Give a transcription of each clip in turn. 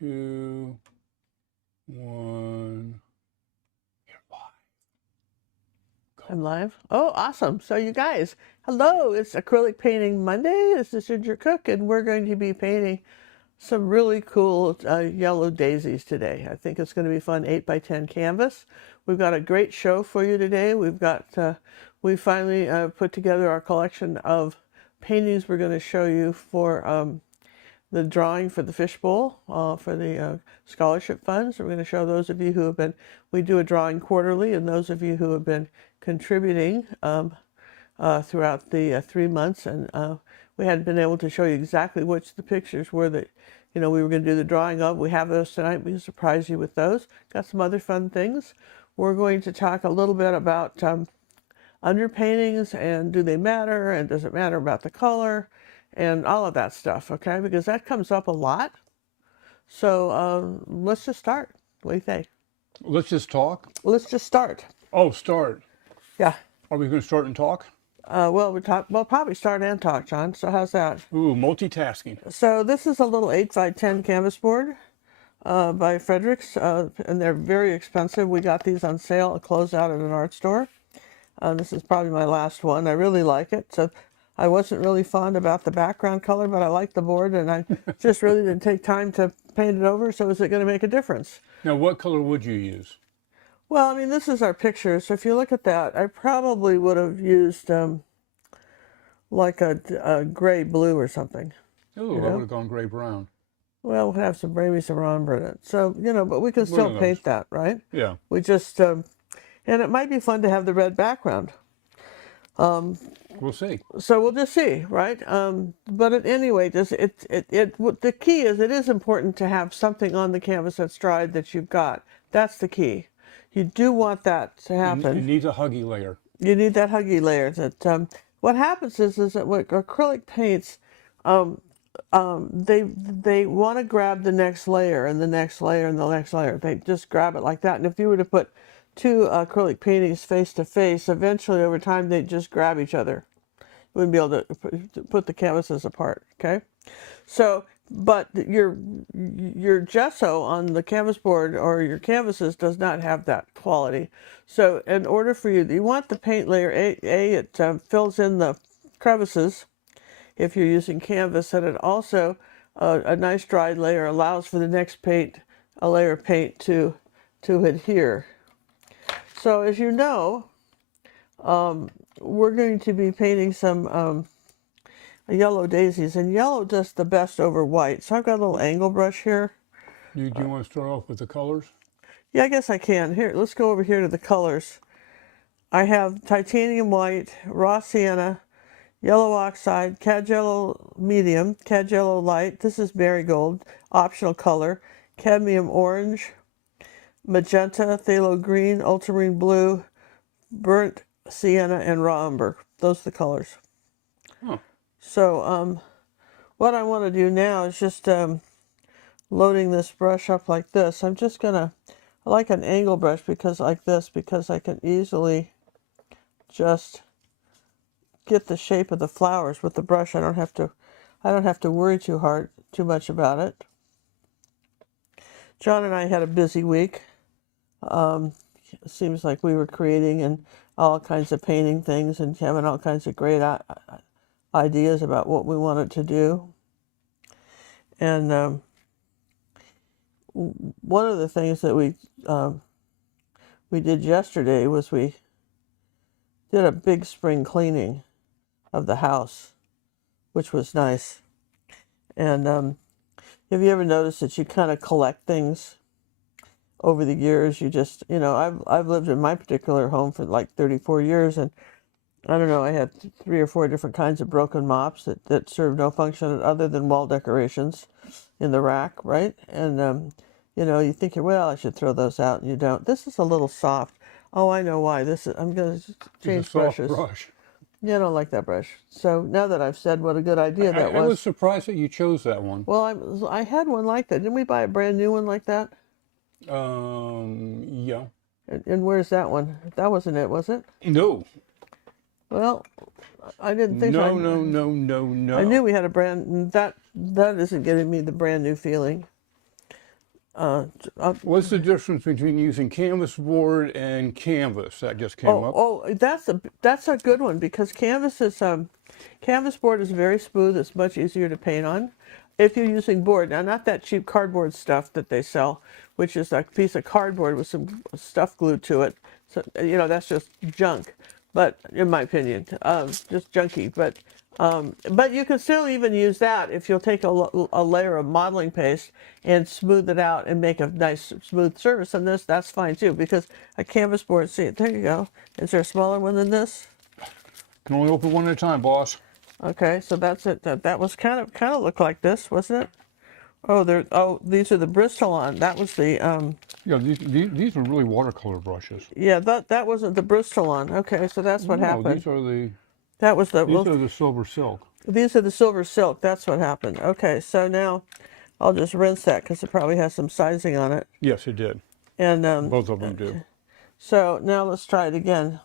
2, 1. You're live. I'm live. Oh, awesome. So you guys, hello, it's Acrylic Painting Monday. This is Ginger Cook, and we're going to be painting some really cool yellow daisies today. I think it's going to be fun, 8x10 canvas. We've got a great show for you today. We finally put together our collection of paintings we're going to show you for the drawing for the fishbowl for the scholarship funds. We're going to show those of you who have been, we do a drawing quarterly, and those of you who have been contributing throughout the 3 months, and we hadn't been able to show you exactly which the pictures were that we were going to do the drawing of. We have those tonight. We can surprise you with those. Got some other fun things. We're going to talk a little bit about underpaintings, and do they matter, and does it matter about the color, and all of that stuff, okay? Because that comes up a lot. So let's just start. What do you think? Let's just talk. Let's just start. Oh, start. Yeah. Are we going to start and talk? We'll probably start and talk, John. So how's that? Ooh, multitasking. So this is a little 8x10 canvas board by Fredericks, and they're very expensive. We got these on sale, a closeout at an art store. This is probably my last one. I really like it. So I wasn't really fond about the background color, but I like the board, and I just really didn't take time to paint it over. So is it going to make a difference? Now, what color would you use? Well, I mean, this is our picture. So if you look at that, I probably would have used like a gray blue or something. Ooh, I would have gone gray-brown. Well, we'll have maybe some umber in it. So, but we can still paint that, right? Yeah. We just, and it might be fun to have the red background. We'll see. So we'll just see, right? But anyway, the key is it is important to have something on the canvas that's dried that you've got. That's the key. You do want that to happen. You need a huggy layer. You need that huggy layer. That what happens is that when acrylic paints, they want to grab the next layer and the next layer and the next layer. They just grab it like that. And if you were to put two acrylic paintings face to face, eventually over time they'd just grab each other. You wouldn't be able to put the canvases apart. Okay, so but your gesso on the canvas board or your canvases does not have that quality. So in order for you want the paint layer it fills in the crevices if you're using canvas, and it also a nice dried layer allows for the next paint, a layer of paint to adhere. So as you know, we're going to be painting some yellow daisies, and yellow does the best over white. So I've got a little angle brush here. Do you want to start off with the colors? Yeah, I guess I can. Here, let's go over here to the colors. I have titanium white, raw sienna, yellow oxide, cad yellow medium, cad yellow light. This is marigold, optional color. Cadmium orange, magenta, phthalo green, ultramarine blue, burnt sienna, and raw umber. Those are the colors. Huh. So what I want to do now is just loading this brush up like this. I'm just gonna, I like an angle brush because like this, because I can easily just get the shape of the flowers with the brush. I don't have to worry too much about it. John and I had a busy week. It seems like we were creating and all kinds of painting things and having all kinds of great ideas about what we wanted to do. And one of the things that we did yesterday was we did a big spring cleaning of the house, which was nice. And have you ever noticed that you kind of collect things over the years? You just, I've lived in my particular home for like 34 years, and I don't know, I had 3 or 4 different kinds of broken mops that served no function other than wall decorations in the rack, right? And, you think, well, I should throw those out, and you don't. This is a little soft. Oh, I know why. I'm going to change brushes. Brush. Yeah, I don't like that brush. So now that I've said what a good idea that was. I was surprised that you chose that one. Well, I had one like that. Didn't we buy a brand new one like that? Yeah. And where's that one? That wasn't it, was it? No. Well, I didn't think so. No. I knew we had a brand, that isn't giving me the brand new feeling. What's the difference between using canvas board and canvas? That just came up. That's a good one, because canvas board is very smooth. It's much easier to paint on if you're using board. Now, not that cheap cardboard stuff that they sell, which is a piece of cardboard with some stuff glued to it. So that's just junk. But in my opinion, just junky. But you can still even use that if you'll take a layer of modeling paste and smooth it out and make a nice smooth surface. And that's fine too, because a canvas board, see, there you go. Is there a smaller one than this? Can only open one at a time, boss. Okay, so that's it. That was kind of looked like this, wasn't it? Oh, these are the Bristol on. That was the Yeah, these are really watercolor brushes. yeah, that wasn't the Bristol on. Okay, so that's what happened. These are the That was the these are the silver silk. These are the silver silk. That's what happened. Okay, so now I'll just rinse that because it probably has some sizing on it. Yes, it did. And Both of them do. so now let's try it again.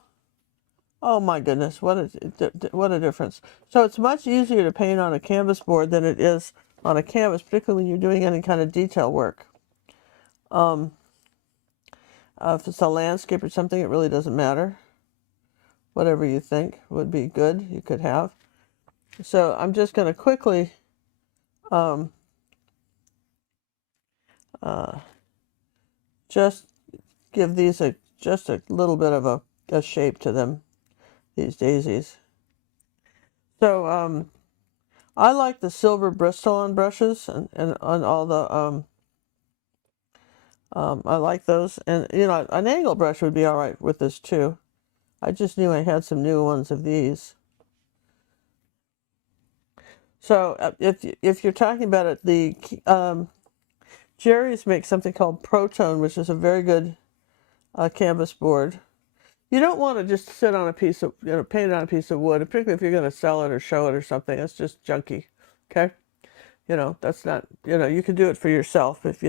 Oh my goodness, what a difference. So it's much easier to paint on a canvas board than it is on a canvas, particularly when you're doing any kind of detail work. If it's a landscape or something, it really doesn't matter. Whatever you think would be good, you could have. So I'm just going to quickly just give these just a little bit of a shape to them, these daisies. So I like the silver Bristol on brushes and on all the I like those, and an angle brush would be all right with this too. I just knew I had some new ones of these. So if you're talking about it, the Jerry's make something called Proton, which is a very good canvas board. You don't want to just sit on a piece of, paint it on a piece of wood, particularly if you're going to sell it or show it or something. It's just junky, okay? That's not, you can do it for yourself if,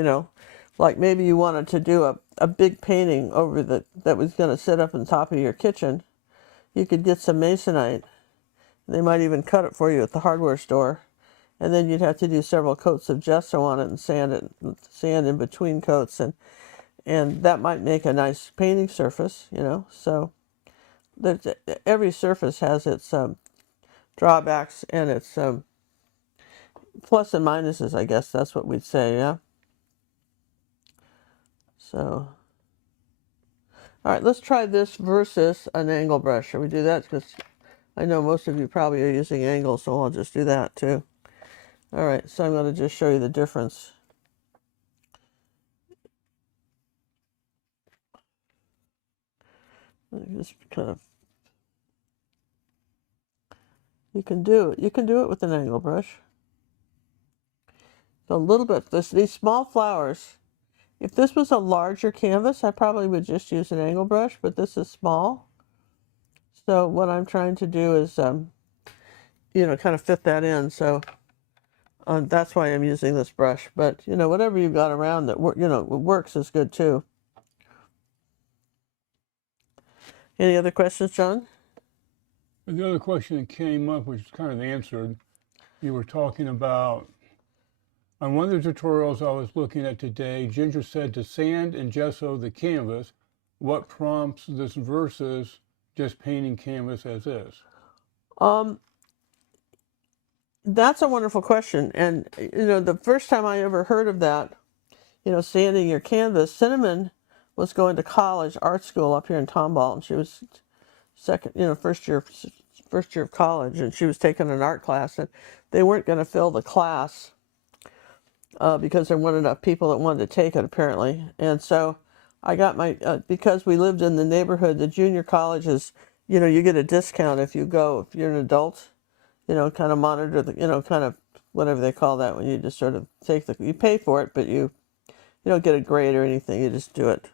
like maybe you wanted to do a big painting over that was going to sit up on top of your kitchen. You could get some masonite. They might even cut it for you at the hardware store. And then you'd have to do several coats of gesso on it and sand in between coats. And that might make a nice painting surface, So every surface has its drawbacks and its plus and minuses, I guess that's what we'd say, yeah? So, all right, let's try this versus an angle brush. Shall we do that? Because I know most of you probably are using angles, so I'll just do that too. All right, so I'm going to just show you the difference. Just kind of, you can do it with an angle brush. So a little bit, these small flowers, if this was a larger canvas, I probably would just use an angle brush, but this is small. So what I'm trying to do is, kind of fit that in. So that's why I'm using this brush. But, whatever you've got around that, works is good too. Any other questions, John? The other question that came up, which is kind of answered, you were talking about, on one of the tutorials I was looking at today, Ginger said to sand and gesso the canvas. What prompts this versus just painting canvas as is? That's a wonderful question. And, the first time I ever heard of that, sanding your canvas, Cinnamon was going to college, art school up here in Tomball, and she was first year of college, and she was taking an art class, and they weren't going to fill the class because there weren't enough people that wanted to take it, apparently. And so I got my, because we lived in the neighborhood, the junior colleges, you get a discount if you go, if you're an adult, kind of monitor the, kind of whatever they call that, when you just sort of you pay for it, but you don't get a grade or anything, you just do it.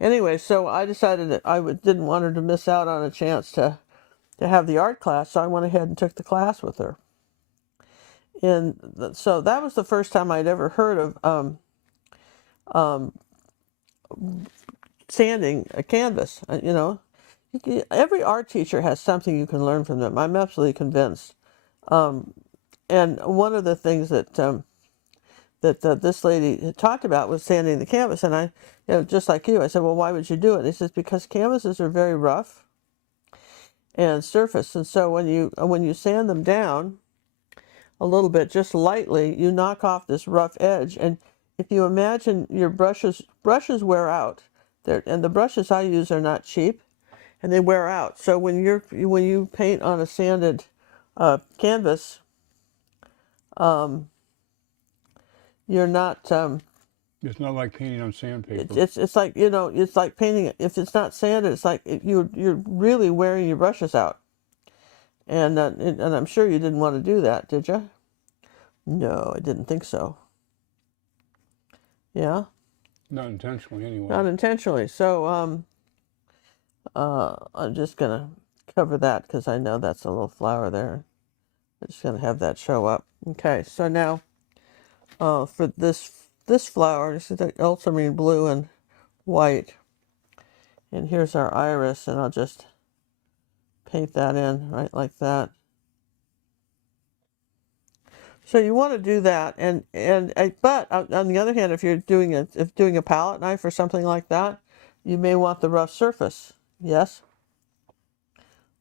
Anyway, so I decided that I didn't want her to miss out on a chance to have the art class, so I went ahead and took the class with her. And so that was the first time I'd ever heard of sanding a canvas. Every art teacher has something you can learn from them. I'm absolutely convinced. And one of the things that this lady had talked about was sanding the canvas, and I, just like you, I said, well, why would you do it? He says because canvases are very rough and surface, and so when you sand them down a little bit, just lightly, you knock off this rough edge. And if you imagine your brushes wear out, and the brushes I use are not cheap, and they wear out. So when you paint on a sanded canvas, you're not. It's not like painting on sandpaper. It's like it's like painting it. If it's not sanded, it's like you're really wearing your brushes out. And I'm sure you didn't want to do that, did you? No, I didn't think so. Yeah. Not intentionally, anyway. Not intentionally. So I'm just gonna cover that because I know that's a little flower there. I'm just gonna have that show up. Okay. So now, for this flower, this is the ultramarine blue and white, and here's our iris, and I'll just paint that in right like that. So you want to do that, but on the other hand, if you're doing a palette knife or something like that, you may want the rough surface. Yes.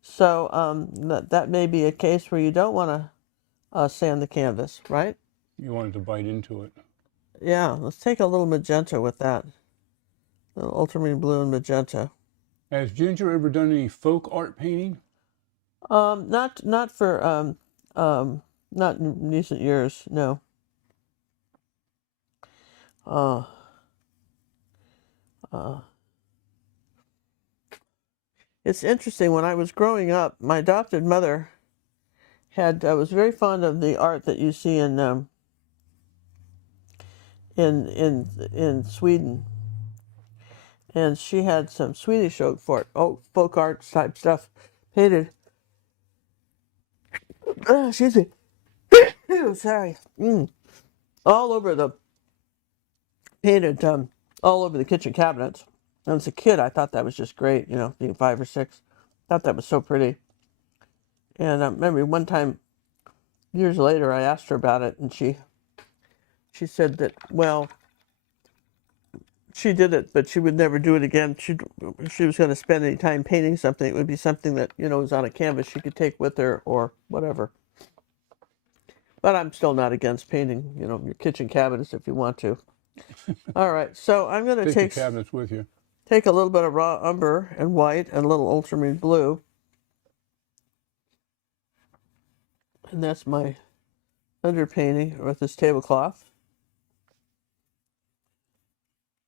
So that may be a case where you don't want to sand the canvas, right? You wanted to bite into it. Yeah. Let's take a little magenta with that. A little ultramarine blue and magenta. Has Ginger ever done any folk art painting? Not for not in recent years, no. It's interesting. When I was growing up, my adopted mother was very fond of the art that you see in Sweden, and she had some Swedish folk art type stuff painted. Excuse me. Sorry. All over the painted all over the kitchen cabinets. And as a kid, I thought that was just great. Being 5 or 6, thought that was so pretty. And I remember one time, years later, I asked her about it, and she said that, well, she did it, but she would never do it again. If she was going to spend any time painting something, it would be something that was on a canvas she could take with her or whatever. But I'm still not against painting, your kitchen cabinets if you want to. All right, so I'm going to take the cabinets with you. Take a little bit of raw umber and white and a little ultramarine blue. And that's my underpainting with this tablecloth.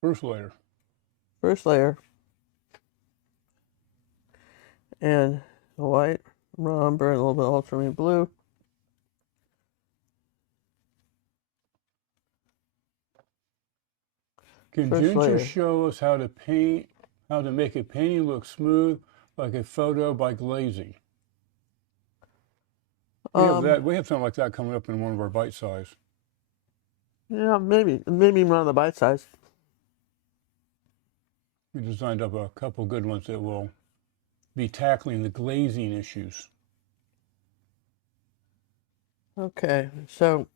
First layer. First layer. And white, raw umber, and a little bit of ultramarine blue. Can Ginger show us how to paint, how to make a painting look smooth like a photo by glazing? We have something like that coming up in one of our bite size. Yeah, maybe one of the bite size. We designed up a couple good ones that will be tackling the glazing issues. Okay, so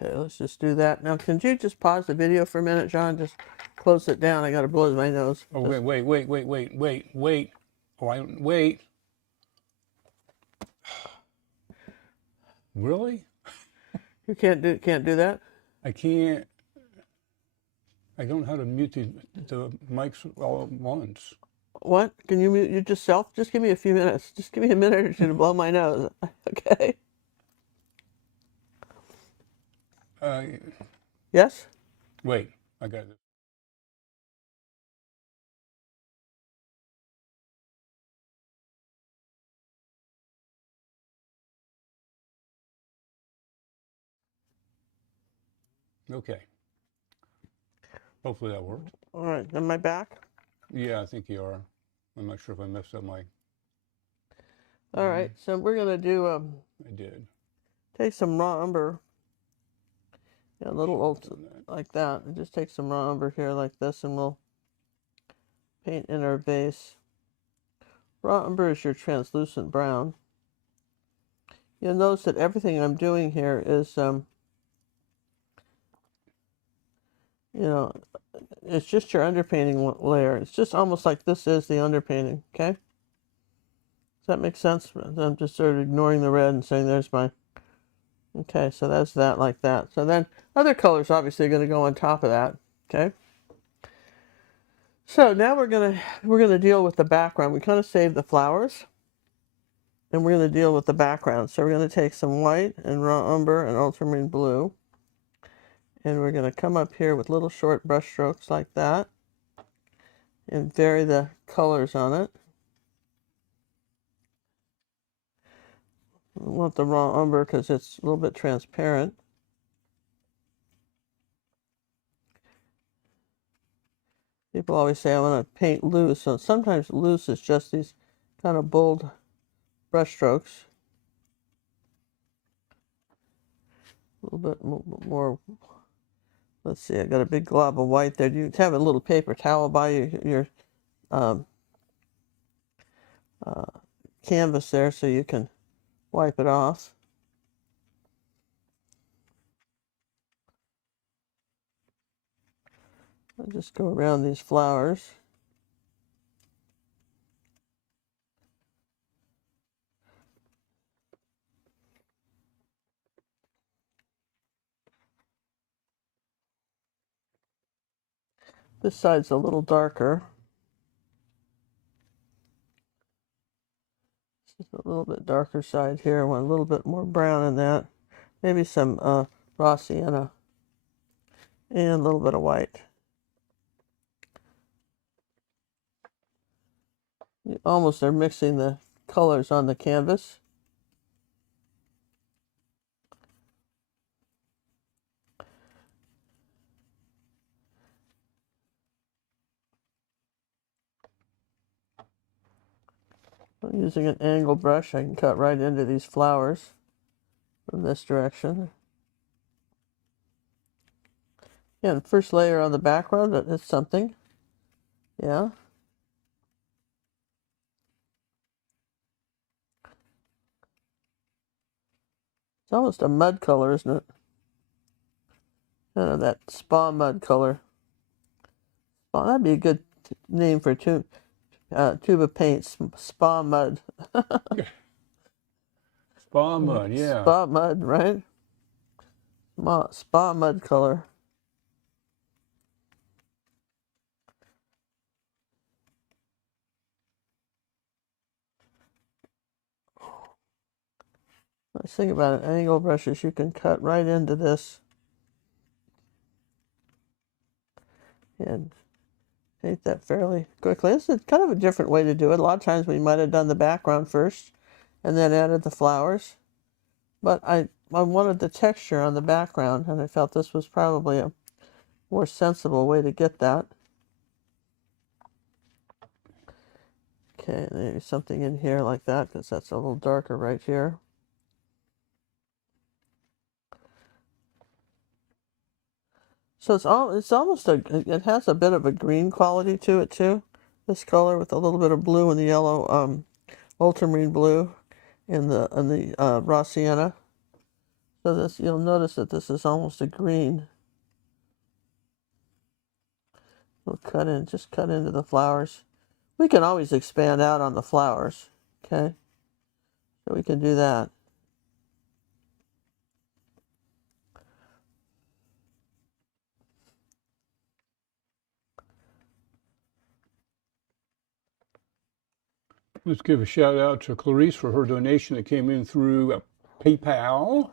let's just do that. Now, can you just pause the video for a minute, John? Just close it down. I got to blow my nose. Oh, wait. Oh, wait. Really? You can't do that? I can't. I don't know how to mute the mics all at once. What? Can you mute yourself? Just give me a few minutes. Just give me a minute or two to blow my nose. Okay. Yes? Wait, I got it. Okay. Hopefully that worked. All right. Am I back? Yeah, I think you are. I'm not sure if I messed up my... All right. So we're going to do... I did. Take some raw umber. A little like that. And just take some raw umber here like this, and we'll paint in our vase. Raw umber is your translucent brown. you'll notice that everything I'm doing here is, you know, it's just your underpainting layer. It's just almost like this is the underpainting, okay? Does that make sense? I'm just sort of ignoring the red and saying there's my, okay, so that's that like that. So then other colors obviously are going to go on top of that, okay? So now we're gonna deal with the background. We kind of saved the flowers, and we're gonna deal with the background. So we're gonna take some white and raw umber and ultramarine blue, and we're gonna come up here with little short brush strokes like that, and vary the colors on it. We want the raw umber because it's a little bit transparent. People always say I want to paint loose, so sometimes loose is just these kind of bold brush strokes. A little bit more. Let's see, I got a big glob of white there. You have a little paper towel by your canvas there so you can wipe it off. I'll just go around these flowers. This side's a little darker. This is a little bit darker side here. I want a little bit more brown in that. Maybe some raw sienna and a little bit of white. You almost are mixing the colors on the canvas. Using an angle brush, I can cut right into these flowers from this direction. Yeah, first layer on the background, that's something. Yeah. It's almost a mud color, isn't it? Kind of that spa mud color. Spa, that'd be a good name for a tube of paint. Spa mud. Spa mud, yeah. Spa mud, right? Spa mud color. Nice thing about an angle brush is you can cut right into this and paint that fairly quickly. This is kind of a different way to do it. A lot of times we might have done the background first and then added the flowers. But I wanted the texture on the background, and I felt this was probably a more sensible way to get that. Okay, there's something in here like that, because that's a little darker right here. So it's almost it has a bit of a green quality to it too. This color with a little bit of blue and the yellow, ultramarine blue, in the raw sienna. So this, you'll notice that this is almost a green. We'll just cut into the flowers. We can always expand out on the flowers, okay? So we can do that. Let's give a shout out to Clarice for her donation that came in through PayPal.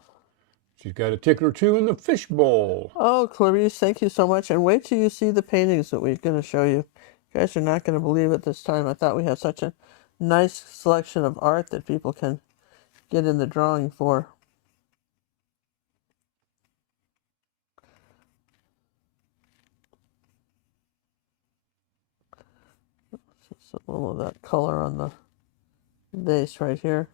She's got a ticket or two in the fishbowl. Oh, Clarice, thank you so much. And wait till you see the paintings that we're going to show you. You guys are not going to believe it this time. I thought we had such a nice selection of art that people can get in the drawing for. Just a little of that color on the vase right here.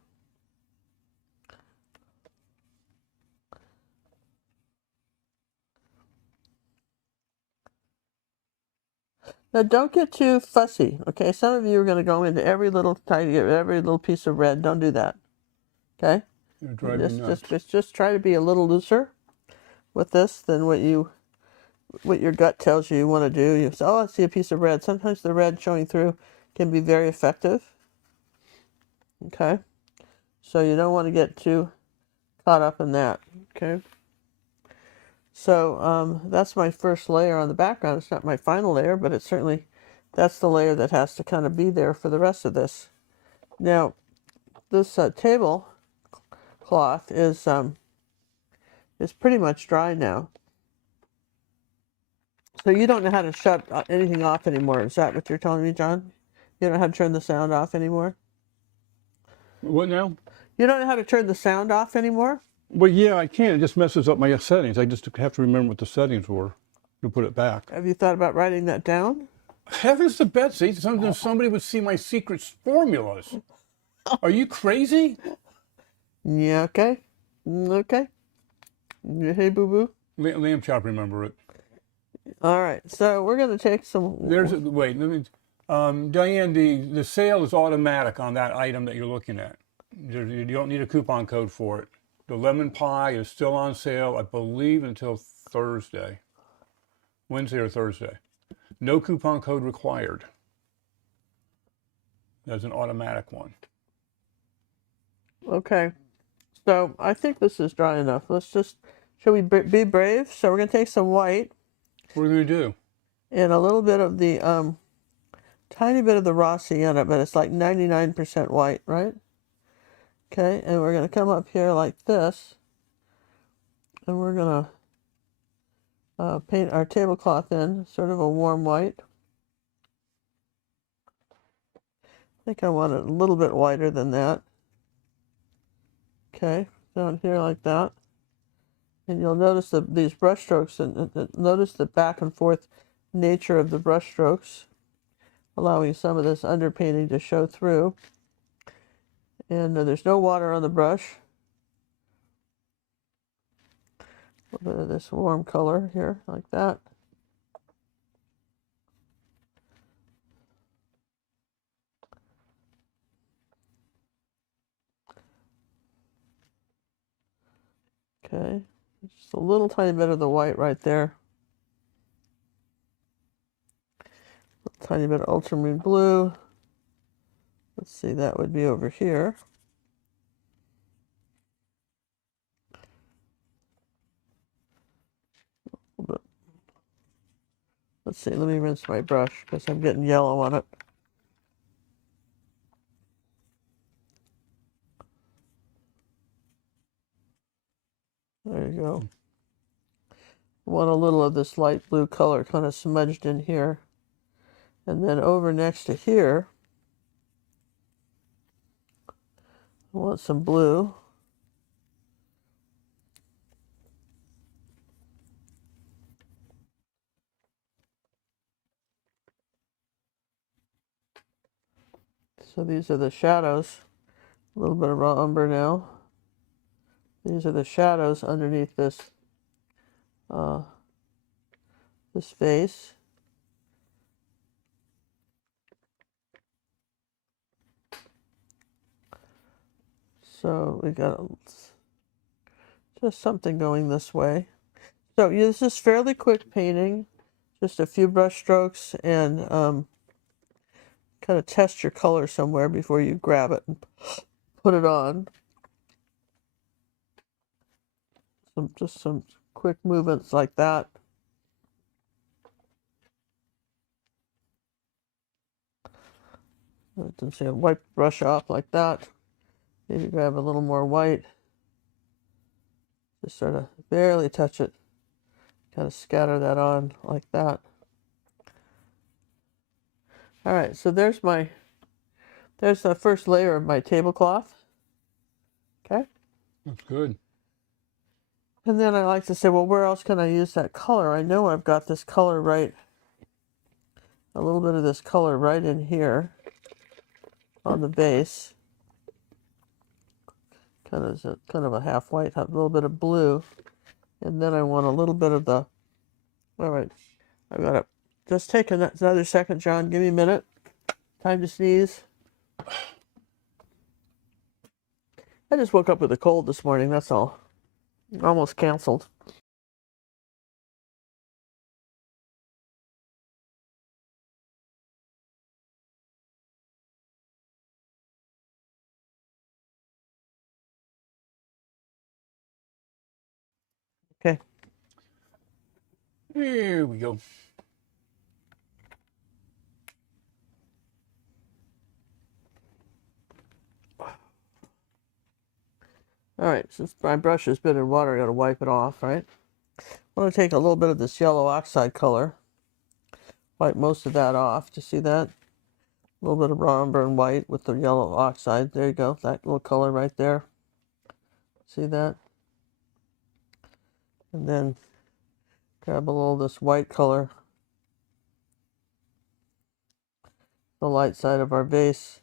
Now don't get too fussy, okay? Some of you are going to go into every little piece of red. Don't do that, okay? It'll drive you nuts. Just try to be a little looser with this than what your gut tells you want to do. You say, oh, I see a piece of red. Sometimes the red showing through can be very effective. Okay, so you don't want to get too caught up in that. Okay, so that's my first layer on the background. It's not my final layer, but it's certainly, that's the layer that has to kind of be there for the rest of this. Now, this table cloth is pretty much dry now. So you don't know how to shut anything off anymore. Is that what you're telling me, John? You don't know how to turn the sound off anymore? What now? You don't know how to turn the sound off anymore? Well, yeah, I can. It just messes up my settings. I just have to remember what the settings were to put it back. Have you thought about writing that down? Heavens to Betsy, somebody would see my secret formulas. Are you crazy? Yeah, okay. Okay. Hey, boo-boo. Lamb chop, remember it. All right, so we're going to take some... Wait, let me... Diane, the sale is automatic on that item that you're looking at. You don't need a coupon code for it. The lemon pie is still on sale, I believe, until Thursday. Wednesday or Thursday. No coupon code required. That's an automatic one. Okay, so I think this is dry enough. Shall we be brave? So we're going to take some white. What are we going to do? And a little bit of the, tiny bit of the raw sienna, but it's like 99% white, right? Okay, and we're going to come up here like this, and we're going to paint our tablecloth in sort of a warm white. I think I want it a little bit whiter than that. Okay, down here like that. And you'll notice these brush strokes, and notice the back and forth nature of the brush strokes, allowing some of this underpainting to show through. And there's no water on the brush. A little bit of this warm color here, like that. Okay, just a little tiny bit of the white right there. A tiny bit of ultramarine blue. Let's see, that would be over here. Let's see, let me rinse my brush because I'm getting yellow on it. There you go. I want a little of this light blue color kind of smudged in here. And then over next to here, I want some blue. So these are the shadows. A little bit of raw umber now. These are the shadows underneath this this vase. So we got just something going this way. So this is fairly quick painting, just a few brush strokes, and kind of test your color somewhere before you grab it and put it on. Just some quick movements like that. Let's see, wipe the brush off like that. Maybe grab a little more white. Just sort of barely touch it. Kind of scatter that on like that. All right, so there's the first layer of my tablecloth. Okay. That's good. And then I like to say, well, where else can I use that color? I know I've got this color right, a little bit of this color right in here on the base. Kind of a half white, a little bit of blue. And then I want a little bit of the, all right, I've got to just take another second, John. Give me a minute. Time to sneeze. I just woke up with a cold this morning, that's all. Almost canceled. Okay. Here we go. All right, since my brush has been in water, I gotta wipe it off, right? I'm gonna take a little bit of this yellow oxide color, wipe most of that off. Do you see that? A little bit of raw umber and white with the yellow oxide. There you go, that little color right there. See that? And then grab a little of this white color, the light side of our vase.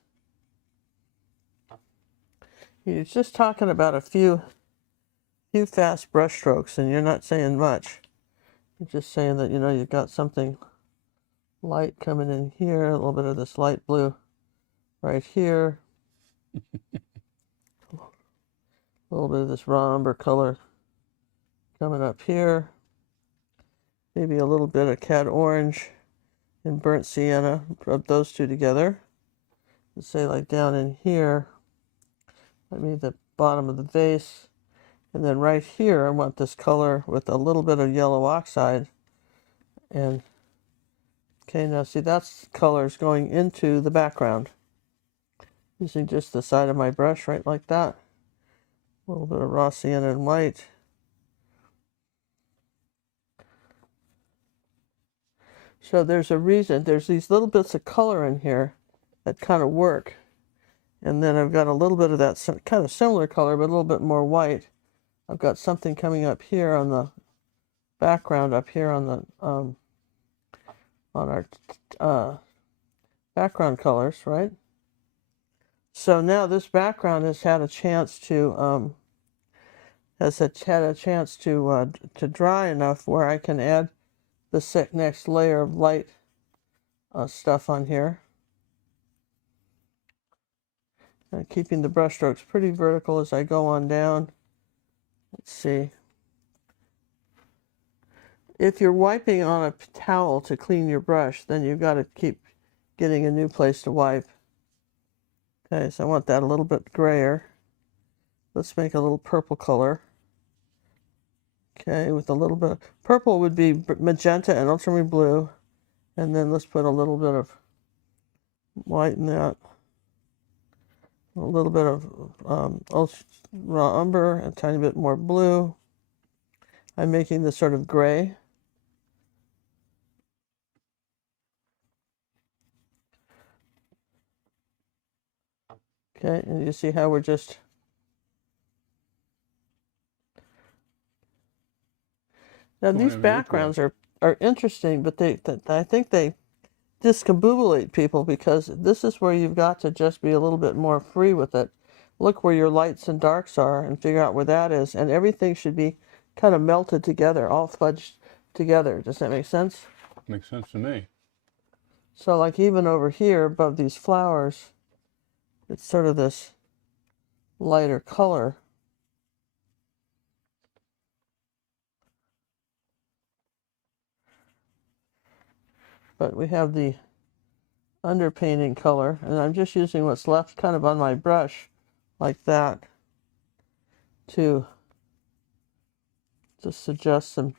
He's just talking about a few fast brush strokes, and you're not saying much. You're just saying that, you know, you've got something light coming in here, a little bit of this light blue right here, a little bit of this raw umber color coming up here, maybe a little bit of cad orange and burnt sienna. Rub those two together. Let's say like down in here, I mean the bottom of the vase. And then right here, I want this color with a little bit of yellow oxide. And okay, now see, that's colors going into the background. Using just the side of my brush, right like that. A little bit of raw sienna and white. So there's a reason, there's these little bits of color in here that kind of work. And then I've got a little bit of that kind of similar color, but a little bit more white. I've got something coming up here on the background, up here on the on our background colors, right? So now this background has had a chance to to dry enough where I can add the next layer of light stuff on here. Keeping the brush strokes pretty vertical as I go on down. Let's see. If you're wiping on a towel to clean your brush, then you've got to keep getting a new place to wipe. Okay, so I want that a little bit grayer. Let's make a little purple color. Okay, with a little bit of purple would be magenta and ultramarine blue. And then let's put a little bit of white in that. A little bit of raw umber, a tiny bit more blue. I'm making this sort of gray. Okay, and you see how we're just now these backgrounds are interesting, but I think they discombobulate people because this is where you've got to just be a little bit more free with it. Look where your lights and darks are and figure out where that is, and everything should be kind of melted together, all fudged together. Does that make sense? Makes sense to me. So like even over here above these flowers, it's sort of this lighter color. But we have the underpainting color, and I'm just using what's left kind of on my brush like that to suggest some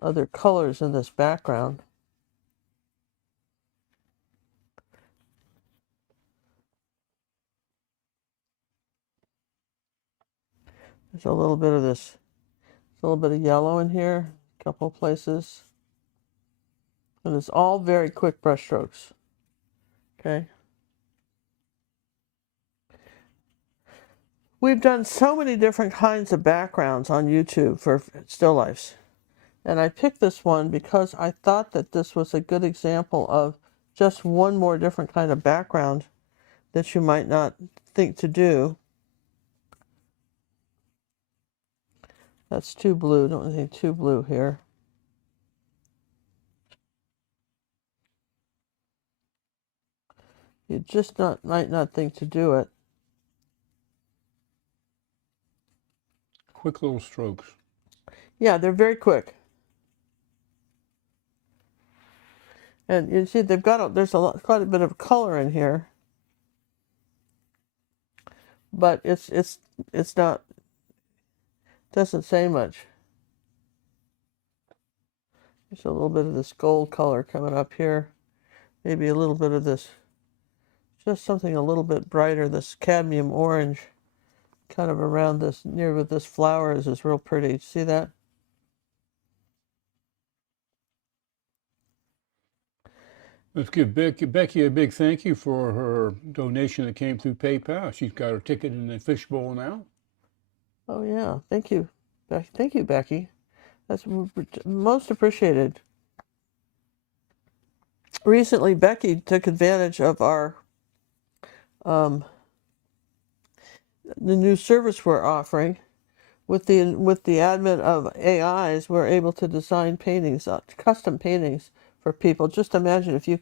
other colors in this background. There's a little bit of this, a little bit of yellow in here, a couple of places. And it's all very quick brush strokes. Okay. We've done so many different kinds of backgrounds on YouTube for still lifes. And I picked this one because I thought that this was a good example of just one more different kind of background that you might not think to do. That's too blue. Don't need too blue here. You just might not think to do it. quick little strokes. Yeah, they're very quick. And you see they've got there's quite a bit of color in here, but it's not, doesn't say much. There's a little bit of this gold color coming up here, maybe a little bit of this, just something a little bit brighter, this cadmium orange, kind of around this, near where this flower is real pretty. See that? Let's give Becky a big thank you for her donation that came through PayPal. She's got her ticket in the fishbowl now. Oh yeah, thank you, thank you, Becky. That's most appreciated. Recently, Becky took advantage of our the new service we're offering. With the advent of AIs, we're able to design paintings, custom paintings for people. Just imagine if you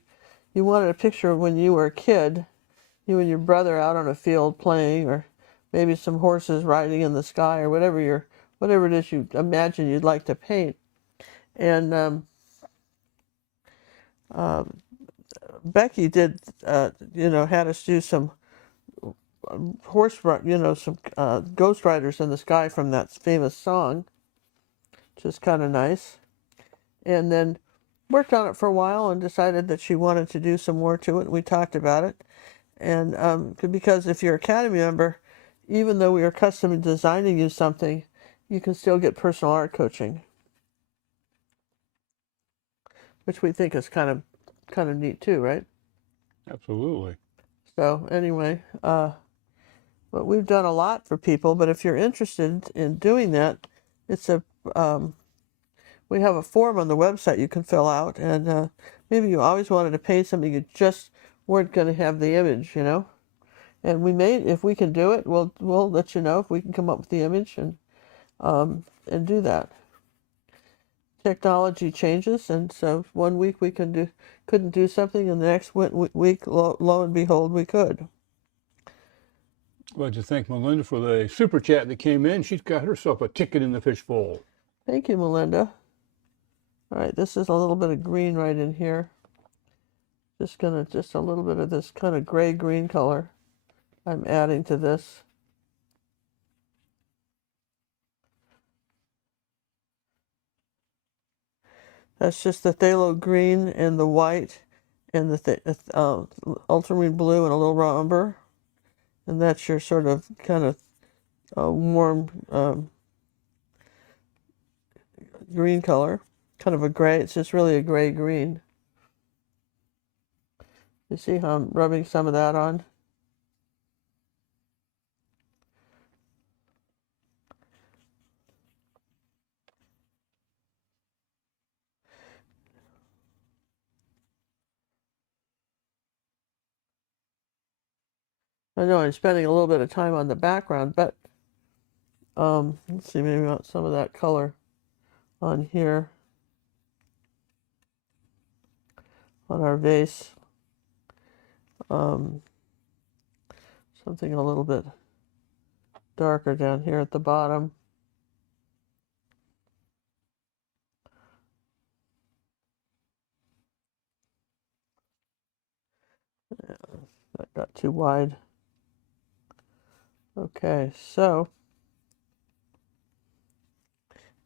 wanted a picture of when you were a kid, you and your brother out on a field playing, or maybe some horses riding in the sky, or whatever it is you imagine you'd like to paint. And Becky did, had us do some some Ghost Riders in the Sky from that famous song, which is kind of nice. And then worked on it for a while and decided that she wanted to do some more to it. We talked about it. And because if you're an Academy member, even though we are custom designing you something, you can still get personal art coaching, which we think is kind of neat too, right? Absolutely. So anyway, but we've done a lot for people. But if you're interested in doing that, it's we have a form on the website you can fill out, and maybe you always wanted to paint something, you just weren't going to have the image, And if we can do it, we'll let you know if we can come up with the image and do that. Technology changes, and so 1 week we couldn't do something, and the next week, lo and behold, we could. I'd like to thank Melinda for the super chat that came in. She's got herself a ticket in the fishbowl. Thank you, Melinda. All right, this is a little bit of green right in here. Just a little bit of this kind of gray-green color I'm adding to this. That's just the phthalo green and the white and the ultramarine blue and a little raw umber. And that's your sort of kind of warm green color. Kind of a gray. It's just really a gray-green. You see how I'm rubbing some of that on? I know I'm spending a little bit of time on the background, but let's see, maybe we want some of that color on here on our vase. Something a little bit darker down here at the bottom. Yeah, that got too wide. Okay, so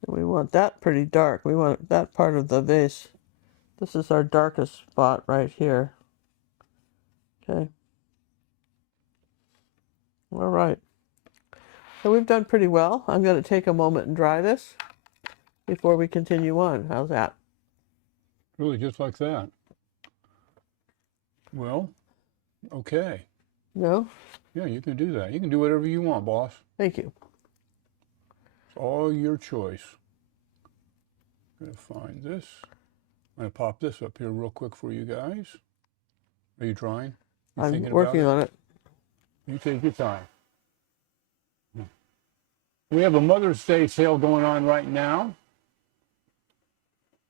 we want that pretty dark. We want that part of the vase. This is our darkest spot right here. Okay. All right. So we've done pretty well. I'm going to take a moment and dry this before we continue on. How's that? Really, just like that. Well, okay. No? Yeah, you can do that. You can do whatever you want, boss. Thank you. It's all your choice. I'm going to find this. I'm going to pop this up here real quick for you guys. Are you drawing? I'm working on it. You take your time. We have a Mother's Day sale going on right now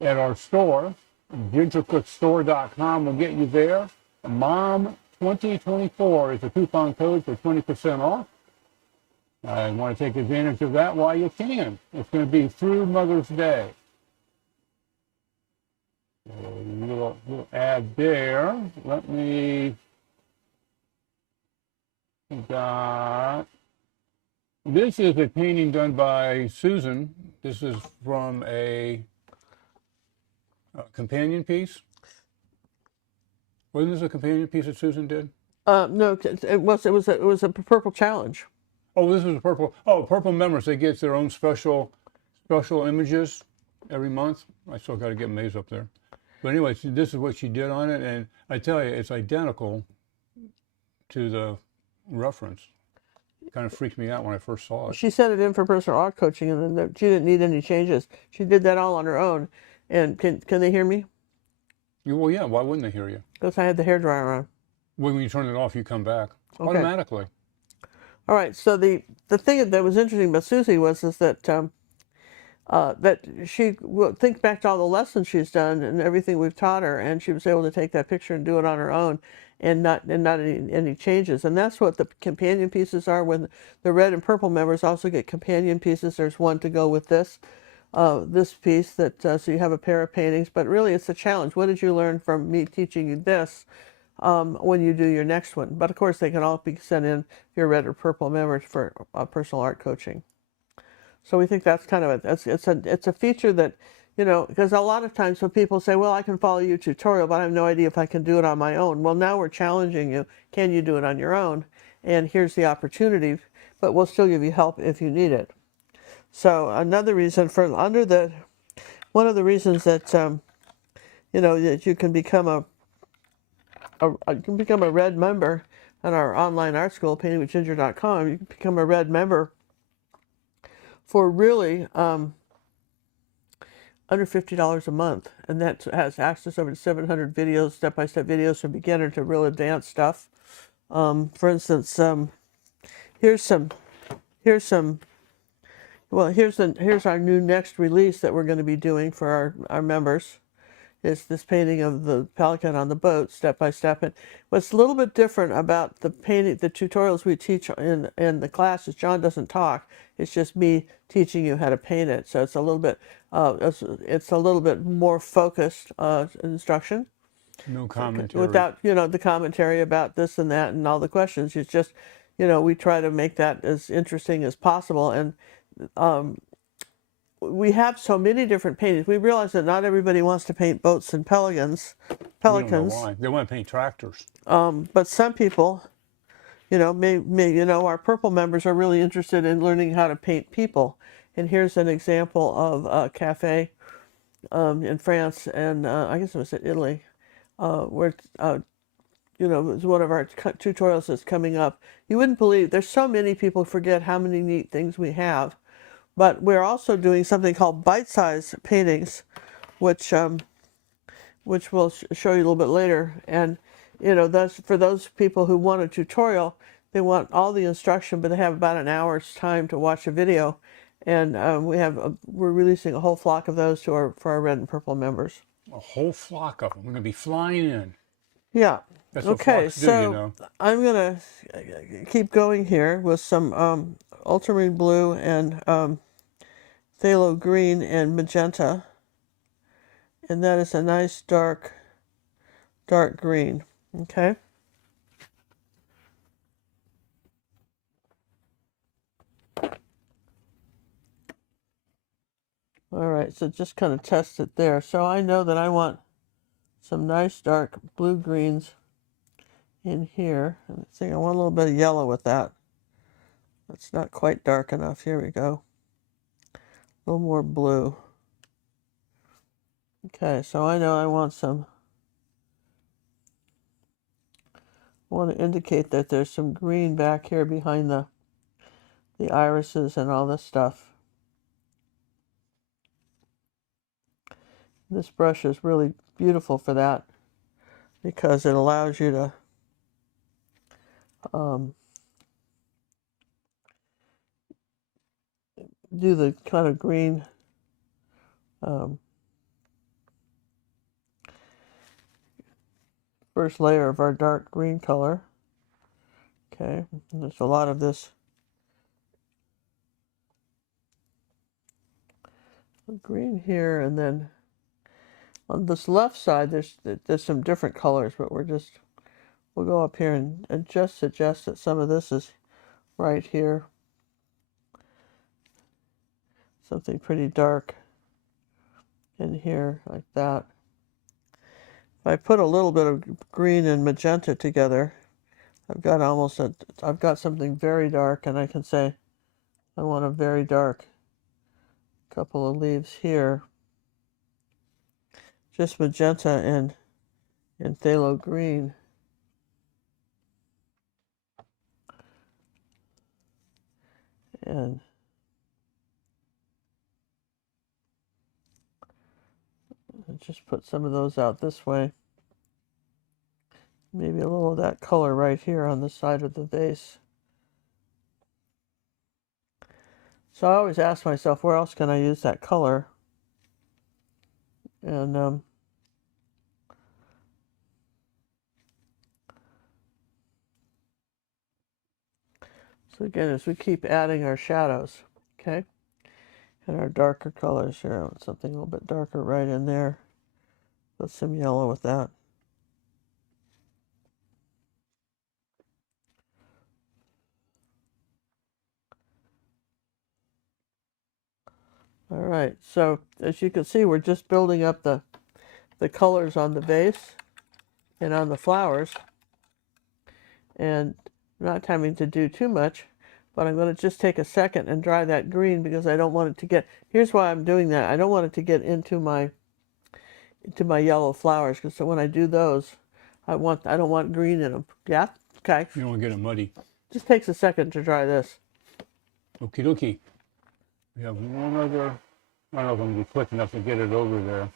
at our store. gingercookstore.com will get you there. Mom 2024 is the coupon code for 20% off. I want to take advantage of that while you can. It's going to be through Mother's Day. So we'll add there. Let me got. This is a painting done by Susan. This is from a companion piece. Wasn't this a companion piece that Susan did? No, it was a purple challenge. Oh, this is a purple. Oh, Purple Members. They get their own special images every month. I still got to get Maze up there. But anyway, this is what she did on it, and I tell you, it's identical to the reference. It kind of freaked me out when I first saw it. She sent it in for personal art coaching, and then she didn't need any changes. She did that all on her own. And can they hear me? Well, yeah. Why wouldn't they hear you? Because I had the hairdryer on. When you turn it off, you come back automatically. All right. So the thing that was interesting about Susie was that that she will think back to all the lessons she's done and everything we've taught her, and she was able to take that picture and do it on her own, and not any changes. And that's what the companion pieces are. When the red and purple members also get companion pieces, there's one to go with this piece that so you have a pair of paintings. But really, it's a challenge. What did you learn from me teaching you this? When you do your next one. But of course, they can all be sent in if you're red or purple members for personal art coaching. So we think that's kind of it's a feature that, you know, because a lot of times when people say, well, I can follow your tutorial, but I have no idea if I can do it on my own. Well, now we're challenging you. Can you do it on your own? And here's the opportunity, but we'll still give you help if you need it. So another reason one of the reasons that, you know, that you can become a red member on our online art school, paintingwithginger.com. You can become a red member for really under $50 a month, and that has access over to 700 videos, step-by-step videos from beginner to real advanced stuff. For instance, here's our new next release that we're going to be doing for our members. Is this painting of the pelican on the boat, step by step. And what's a little bit different about the tutorials we teach in the class is John doesn't talk. It's just me teaching you how to paint it. So it's a little bit more focused instruction. No commentary. Without, you know, the commentary about this and that and all the questions. It's just, you know, we try to make that as interesting as possible. And we have so many different paintings. We realize that not everybody wants to paint boats and pelicans. We don't know why. They want to paint tractors. But some people, you know, you know, our purple members are really interested in learning how to paint people. And here's an example of a cafe in France, and I guess it was in Italy, where you know, it was one of our tutorials that's coming up. You wouldn't believe, there's so many people forget how many neat things we have. But we're also doing something called bite-size paintings, which we'll show you a little bit later. And, you know, for those people who want a tutorial, they want all the instruction, but they have about an hour's time to watch a video. And we're releasing a whole flock of those for our red and purple members. A whole flock of them. We're going to be flying in. Yeah. That's what okay, flocks do, so you know. I'm going to keep going here with some ultramarine blue and phthalo green and magenta, and that is a nice dark green. Okay, all right, so just kind of test it there. So I know that I want some nice dark blue greens in here. I think I want a little bit of yellow with that. That's not quite dark enough. Here we go. A little more blue. Okay, so I know I want to indicate that there's some green back here behind the irises and all this stuff. This brush is really beautiful for that because it allows you to do the kind of green first layer of our dark green color. Okay, and there's a lot of this green here, and then on this left side, there's some different colors, but we'll go up here and just suggest that some of this is right here. Something pretty dark in here, like that. If I put a little bit of green and magenta together, I've got something very dark, and I can say I want a very dark couple of leaves here. Just magenta and phthalo green. And just put some of those out this way. Maybe a little of that color right here on the side of the vase. So I always ask myself, where else can I use that color? And so again, as we keep adding our shadows, okay, and our darker colors here, I want something a little bit darker right in there. Put some yellow with that. All right, so as you can see, we're just building up the colors on the vase and on the flowers, and not having to do too much, but I'm going to just take a second and dry that green because I don't want it to get, here's why I'm doing that. I don't want it to get into my yellow flowers, because so when I do those, I don't want green in them. Yeah? Okay. You don't want to get it muddy. Just takes a second to dry this. Okie dokie. We have one other. I don't know if I'm going to be quick enough to get it over there.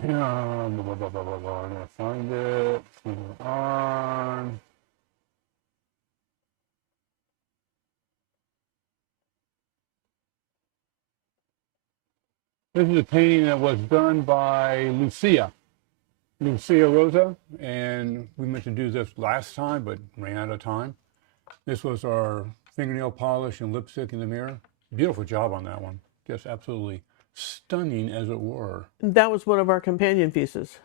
I'm going to find it. Move on. This is a painting that was done by Lucia Rosa, and we meant to do this last time, but ran out of time. This was our fingernail polish and lipstick in the mirror. Beautiful job on that one. Just absolutely stunning, as it were. That was one of our companion pieces.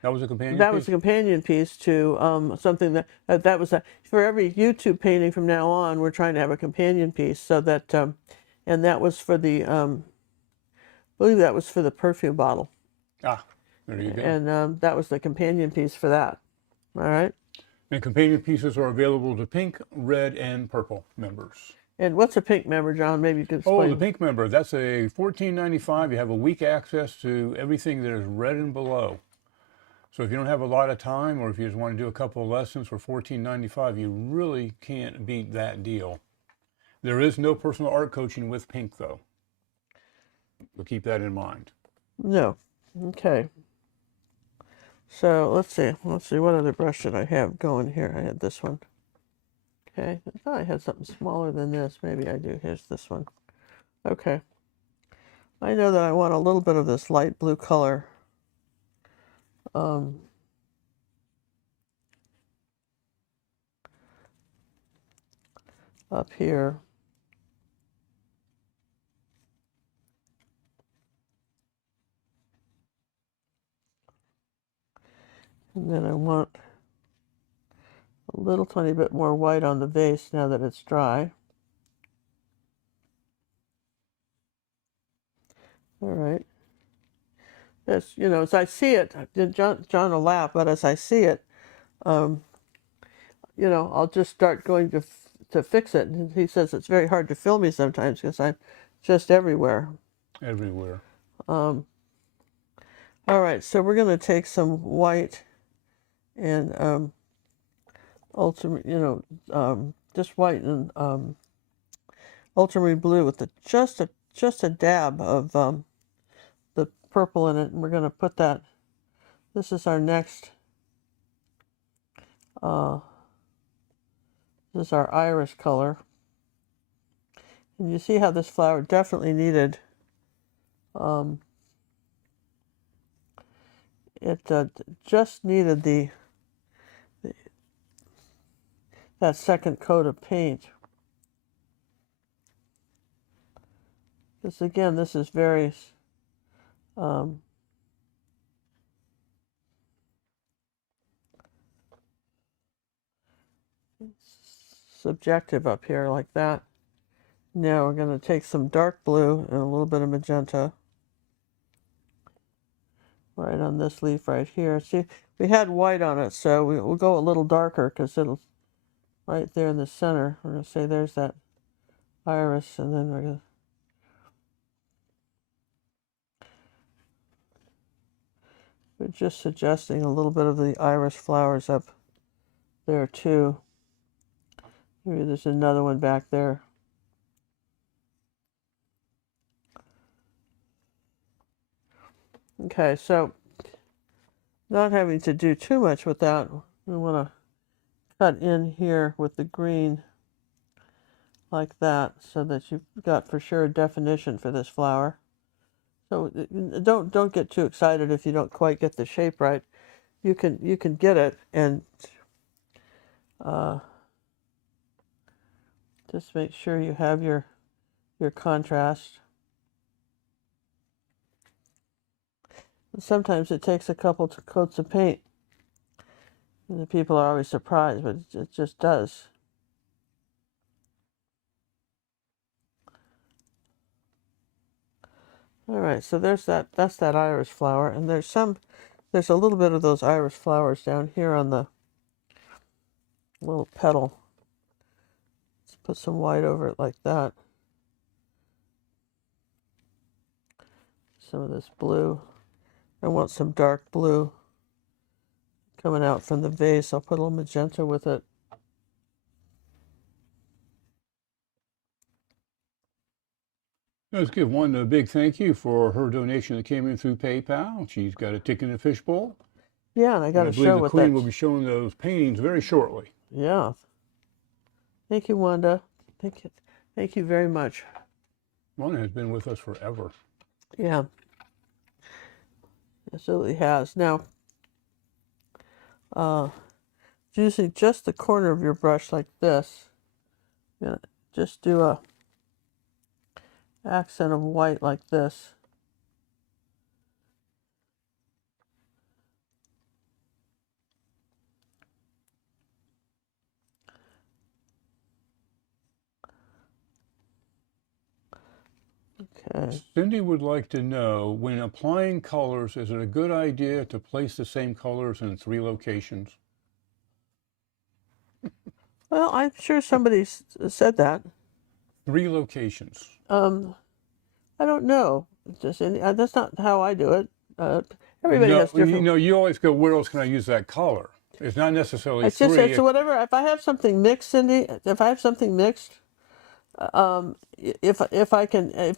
That was a companion That piece? was a companion piece to something that was for every YouTube painting from now on. We're trying to have a companion piece, so that and that was for the I believe that was for the perfume bottle. Ah, there you go. And that was the companion piece for that. All right. And companion pieces are available to pink, red, and purple members. And what's a pink member, John? Maybe you could explain. Oh, the pink member. That's a $14.95. You have a week access to everything that is red and below. So if you don't have a lot of time, or if you just want to do a couple of lessons for $14.95, you really can't beat that deal. There is no personal art coaching with pink, though. So keep that in mind. No. Okay. So let's see. What other brush did I have going here? I had this one. Okay. I thought I had something smaller than this. Maybe I do. Here's this one. Okay. I know that I want a little bit of this light blue color. Up here. And then I want a little tiny bit more white on the vase now that it's dry. All right. As you know, as I see it, John will laugh, but as I see it, you know, I'll just start going to fix it. And he says it's very hard to film me sometimes because I'm just everywhere. Everywhere. All right, so we're going to take some white and ultramarine, you know, just white and ultramarine blue with just a dab of the purple in it, and we're going to put that. This is our next. This is our iris color, and you see how this flower definitely needed. It just needed that second coat of paint. This again, this is very Um, subjective up here like that. Now we're going to take some dark blue and a little bit of magenta right on this leaf right here. See, we had white on it, so we'll go a little darker because it'll right there in the center. We're going to say there's that iris, and then we're just suggesting a little bit of the iris flowers up there too. Maybe there's another one back there. Okay, so not having to do too much with that, we want to cut in here with the green like that so that you've got for sure a definition for this flower. So don't get too excited if you don't quite get the shape right. You can get it, and just make sure you have your contrast. And sometimes it takes a couple coats of paint, and the people are always surprised, but it just does. All right, so that's that iris flower, and there's a little bit of those iris flowers down here on the little petal. Let's put some white over it like that. Some of this blue. I want some dark blue coming out from the vase. I'll put a little magenta with it. Let's give one a big thank you for her donation that came in through PayPal. She's got a tick in a fishbowl. Yeah, and I got to show the what Queen that. will be showing those paintings very shortly. Yeah. Thank you, Wanda. Thank you very much. Wanda has been with us forever. Yeah. Absolutely has. Now, using just the corner of your brush like this, just do a accent of white like this. Okay. Cindy would like to know, when applying colors, is it a good idea to place the same colors in 3 locations? Well, I'm sure somebody said that. 3 locations. I don't know. That's not how I do it. Everybody has different. You always go, where else can I use that color? It's not necessarily It's 3. just so whatever. If I have something mixed, Cindy, if I have something mixed, if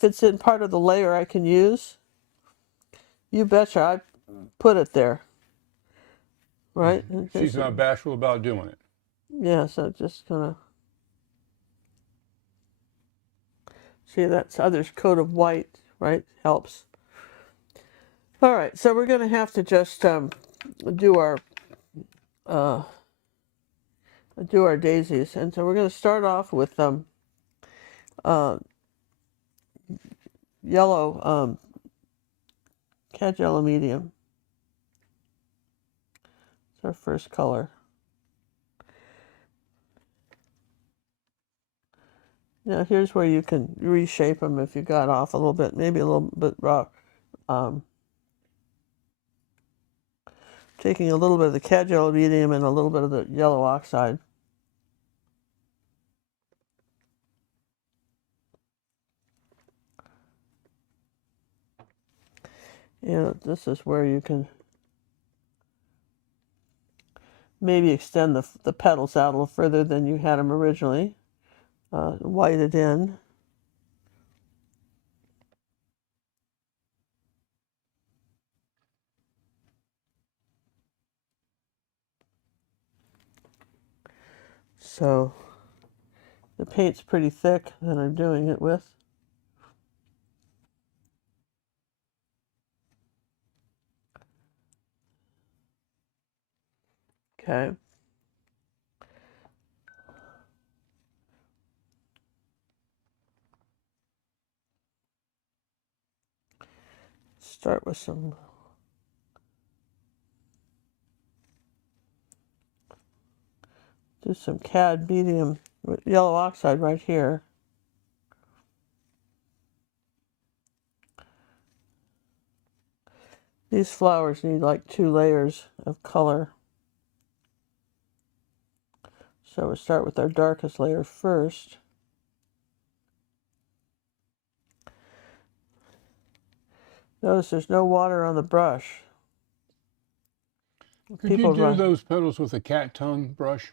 it's in part of the layer I can use, you betcha, I put it there. Right? She's not bashful about doing it. Yeah, so just gonna see that other coat of white, right? Helps. All right, so we're gonna have to just do our daisies, and so we're gonna start off with yellow, cad yellow medium. It's our first color. Now here's where you can reshape them if you got off a little bit, maybe a little bit raw. Taking a little bit of the cad yellow medium and a little bit of the yellow oxide. And this is where you can maybe extend the petals out a little further than you had them originally. White it in. So the paint's pretty thick that I'm doing it with. Okay. start with some do some cad medium with yellow oxide right here. These flowers need like 2 layers of color. So we'll start with our darkest layer first. Notice there's no water on the brush. Could you do those petals with a cat tongue brush?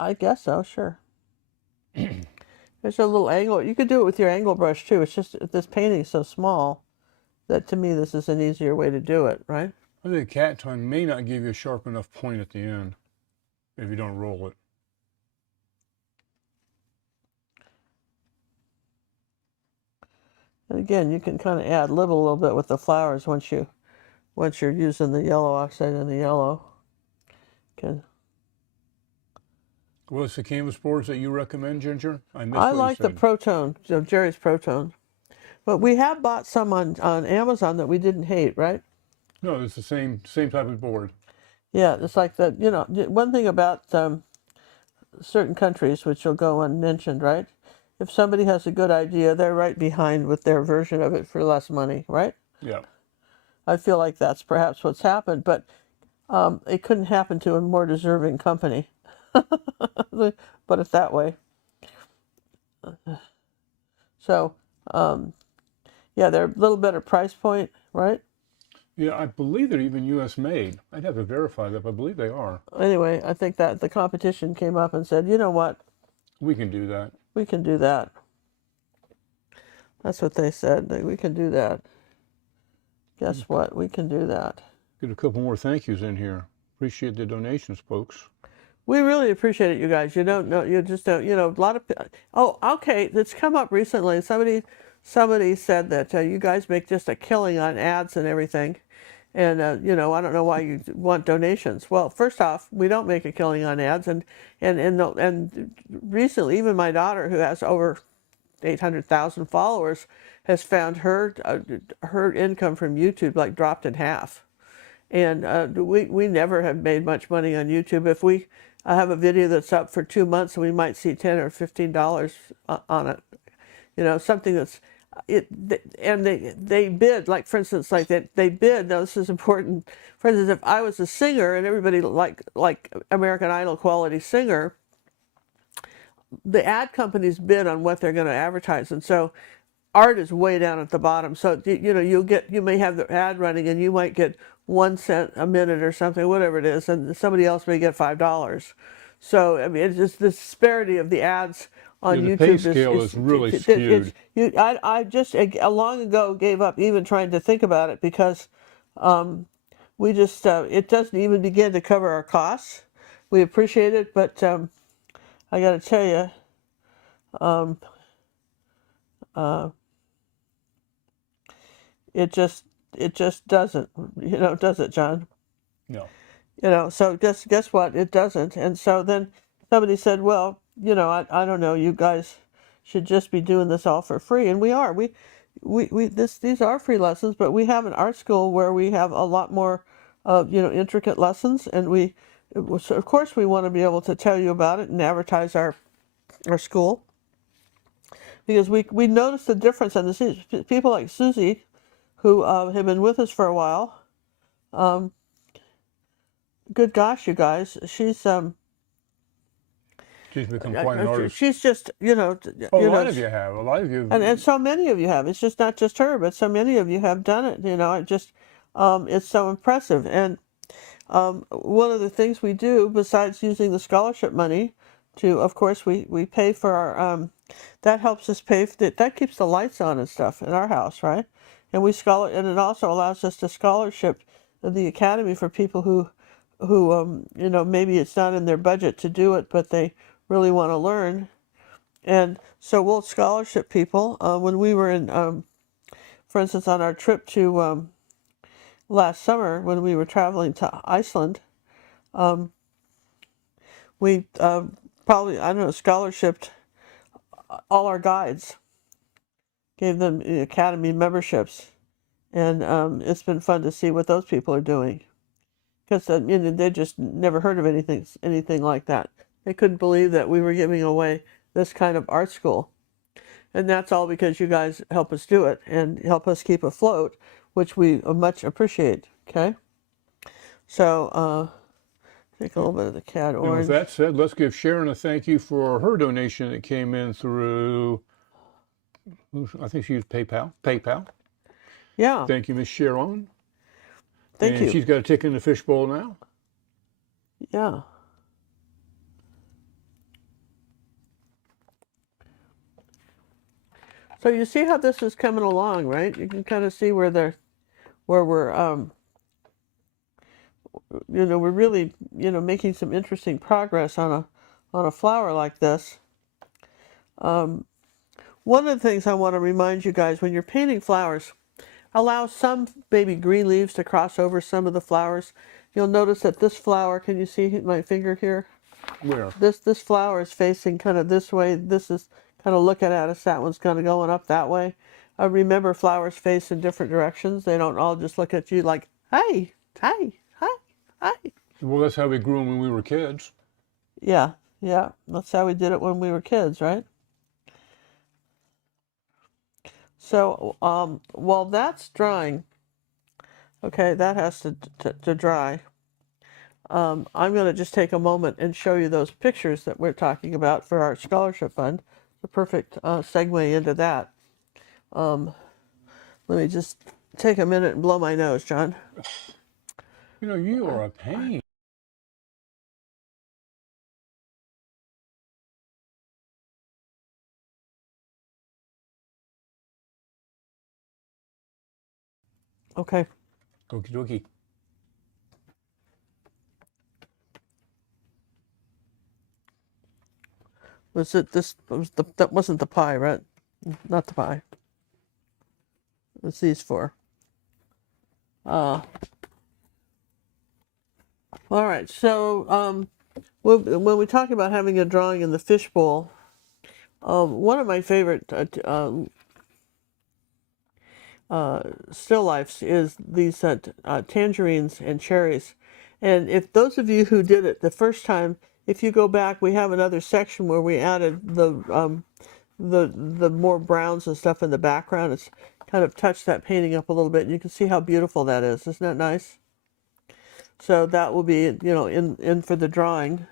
I guess so, sure. There's a little angle. You could do it with your angle brush too. It's just this painting is so small that to me this is an easier way to do it, right? I think cat tongue may not give you a sharp enough point at the end if you don't roll it. And again, you can kind of ad lib a little bit with the flowers once you're using the yellow oxide and the yellow. Okay. What's the canvas boards that you recommend, Ginger? I like the Protone, Jerry's Protone. But we have bought some on Amazon that we didn't hate, right? No, it's the same type of board. Yeah, it's like that. You know, one thing about certain countries, which will go unmentioned, right? If somebody has a good idea, they're right behind with their version of it for less money, right? Yeah. I feel like that's perhaps what's happened, but it couldn't happen to a more deserving company. Put it that way. So, yeah, they're a little better price point, right? Yeah, I believe they're even U.S. made. I'd have to verify that, but I believe they are. Anyway, I think that the competition came up and said, you know what? We can do that. We can do that. That's what they said. We can do that. Guess what? We can do that. Get a couple more thank yous in here. Appreciate the donations, folks. We really appreciate it, you guys. You don't know, you just don't, you know, a lot of, oh, okay, it's come up recently. Somebody said that you guys make just a killing on ads and everything. And, you know, I don't know why you want donations. Well, first off, we don't make a killing on ads. And recently, even my daughter, who has over 800,000 followers, has found her income from YouTube like dropped in half. And we never have made much money on YouTube. If we have a video that's up for 2 months, we might see $10 or $15 on it. You know, something that's and they bid, like for instance, like they bid. Now this is important. For instance, if I was a singer and everybody like American Idol quality singer, the ad companies bid on what they're going to advertise, and so art is way down at the bottom. So you know you may have the ad running and you might get 1 cent a minute or something, whatever it is, and somebody else may get $5. So I mean, it's just the disparity of the ads on YouTube. The pay scale is really skewed. I just long ago gave up even trying to think about it because we just it doesn't even begin to cover our costs. We appreciate it, but I got to tell you, it just doesn't, you know, does it, John? No. You know, so guess what? It doesn't. And so then somebody said, well, you know, I don't know, you guys should just be doing this all for free. And we are. These are free lessons, but we have an art school where we have a lot more you know, intricate lessons, and so of course we want to be able to tell you about it and advertise our school, because we noticed the difference. And the people like Susie, who have been with us for a while, good gosh, you guys, she's become quite an artist. She's just, you know, a lot of you have, and so many of you have. It's just not just her, but so many of you have done it. You know, it's so impressive. And one of the things we do, besides using the scholarship money to, of course, we pay for our, that helps us pay, that keeps the lights on and stuff in our house, right? And and it also allows us to scholarship the Academy for people who you know, maybe it's not in their budget to do it, but they really want to learn. And so we'll scholarship people. When we were in, for instance, on our trip to last summer, when we were traveling to Iceland, we probably, I don't know, scholarshiped all our guides, gave them Academy memberships. And it's been fun to see what those people are doing. Because you know, they just never heard of anything like that. They couldn't believe that we were giving away this kind of art school. And that's all because you guys help us do it and help us keep afloat, which we much appreciate. Okay? So, take a little bit of the cad And with orange. that said, let's give Sharon a thank you for her donation that came in through, I think she used PayPal. PayPal. Yeah, Thank you, Miss Sharon. thank And you. she's got a tick in the fishbowl now. Yeah. So you see how this is coming along, right? You can kind of see where we're you know, we're really, you know, making some interesting progress on a flower like this. One of the things I want to remind you guys when you're painting flowers, allow some baby green leaves to cross over some of the flowers. You'll notice that this flower, can you see my finger here? Where? This flower is facing kind of this way. This is kind of looking at us. That one's kind of going up that way. Remember, flowers face in different directions. They don't all just look at you like, hey, hey, hi, hi. Well, that's how we grew them when we were kids. Yeah, yeah. That's how we did it when we were kids, right? So while that's drying, okay, that has to dry. I'm going to just take a moment and show you those pictures that we're talking about for our scholarship fund. The perfect segue into that. Let me just take a minute and blow my nose, John. You know, you are a pain. Okay. Okie dokie. Was it this? Was that wasn't the pie, right? Not the pie. It's these four. All right. So when we talk about having a drawing in the fishbowl, one of my favorite still lifes is these tangerines and cherries. And if those of you who did it the first time, if you go back, we have another section where we added the more browns and stuff in the background. It's kind of touched that painting up a little bit. And you can see how beautiful that is. Isn't that nice? So that will be, you know, in for the drawing.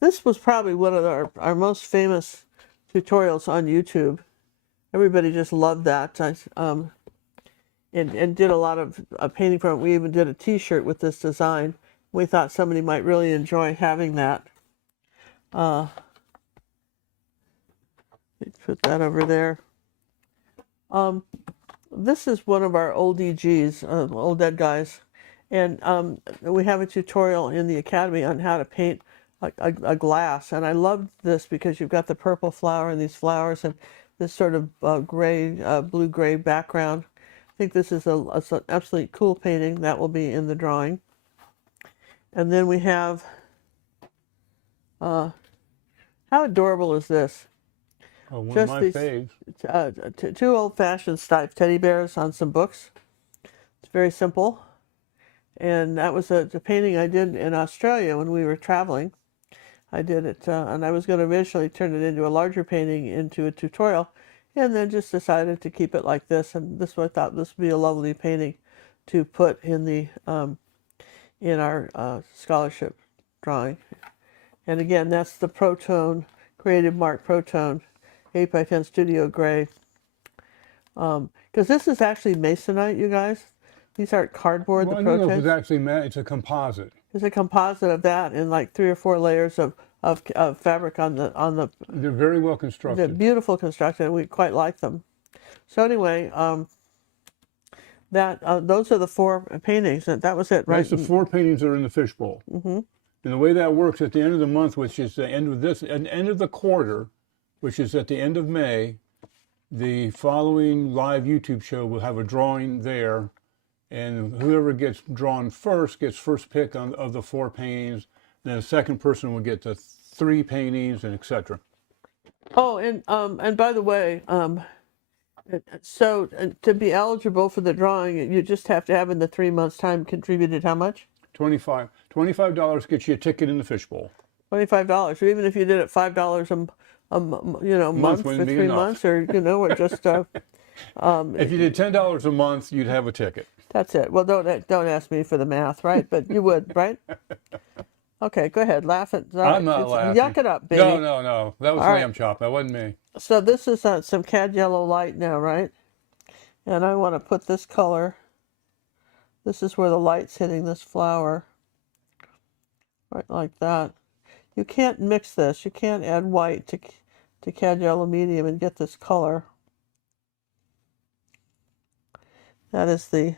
This was probably one of our most famous tutorials on YouTube. Everybody just loved that. And did a lot of painting from it. We even did a t-shirt with this design. We thought somebody might really enjoy having that. Put that over there. This is one of our old EGs, old dead guys. And we have a tutorial in the Academy on how to paint a glass. And I loved this because you've got the purple flower and these flowers and this sort of gray, blue-gray background. I think this is an absolutely cool painting. That will be in the drawing. And then we have, how adorable is this? Oh, one Just of my these faves. two old-fashioned striped teddy bears on some books. It's very simple. And that was a painting I did in Australia when we were traveling. I did it, and I was going to eventually turn it into a larger painting, into a tutorial, and then just decided to keep it like this. And this, I thought this would be a lovely painting to put in the in our scholarship drawing. And again, that's the Protone, Creative Mark Protone, 8x10 Studio Gray. Because this is actually masonite, you guys. These aren't cardboard, Well, the I don't know if Protones. it's actually it's a composite. It's a composite of that and like 3 or 4 layers of fabric on the. They're very well They're constructed. beautiful construction. We quite like them. So anyway, those are the 4 paintings. That was it, right? That's the 4 paintings that are in the fishbowl. Mm-hmm. And the way that works at the end of the month, which is the end of this, at the end of the quarter, which is at the end of May, the following live YouTube show will have a drawing there, and whoever gets drawn first gets first pick of the 4 paintings. Then the second person will get the 3 paintings, and etc. Oh, and by the way, So to be eligible for the drawing, you just have to have in the 3 months time contributed how much? $25 gets you a ticket in the fishbowl. $25. Or even if you did it $5 you know, month for wouldn't be 3 enough. months, or you know, or just If you did $10 a month, you'd have a ticket. that's it. Well, don't ask me for the math, right? But you would, right? Okay, go ahead. Laugh at. I'm not laughing. Yuck it up, baby. No. That was All right. lamb chop. That wasn't me. So this is some cad yellow light now, right? And I want to put this color. This is where the light's hitting this flower. Right like that. You can't mix this. You can't add white to cad yellow medium and get this color. That is the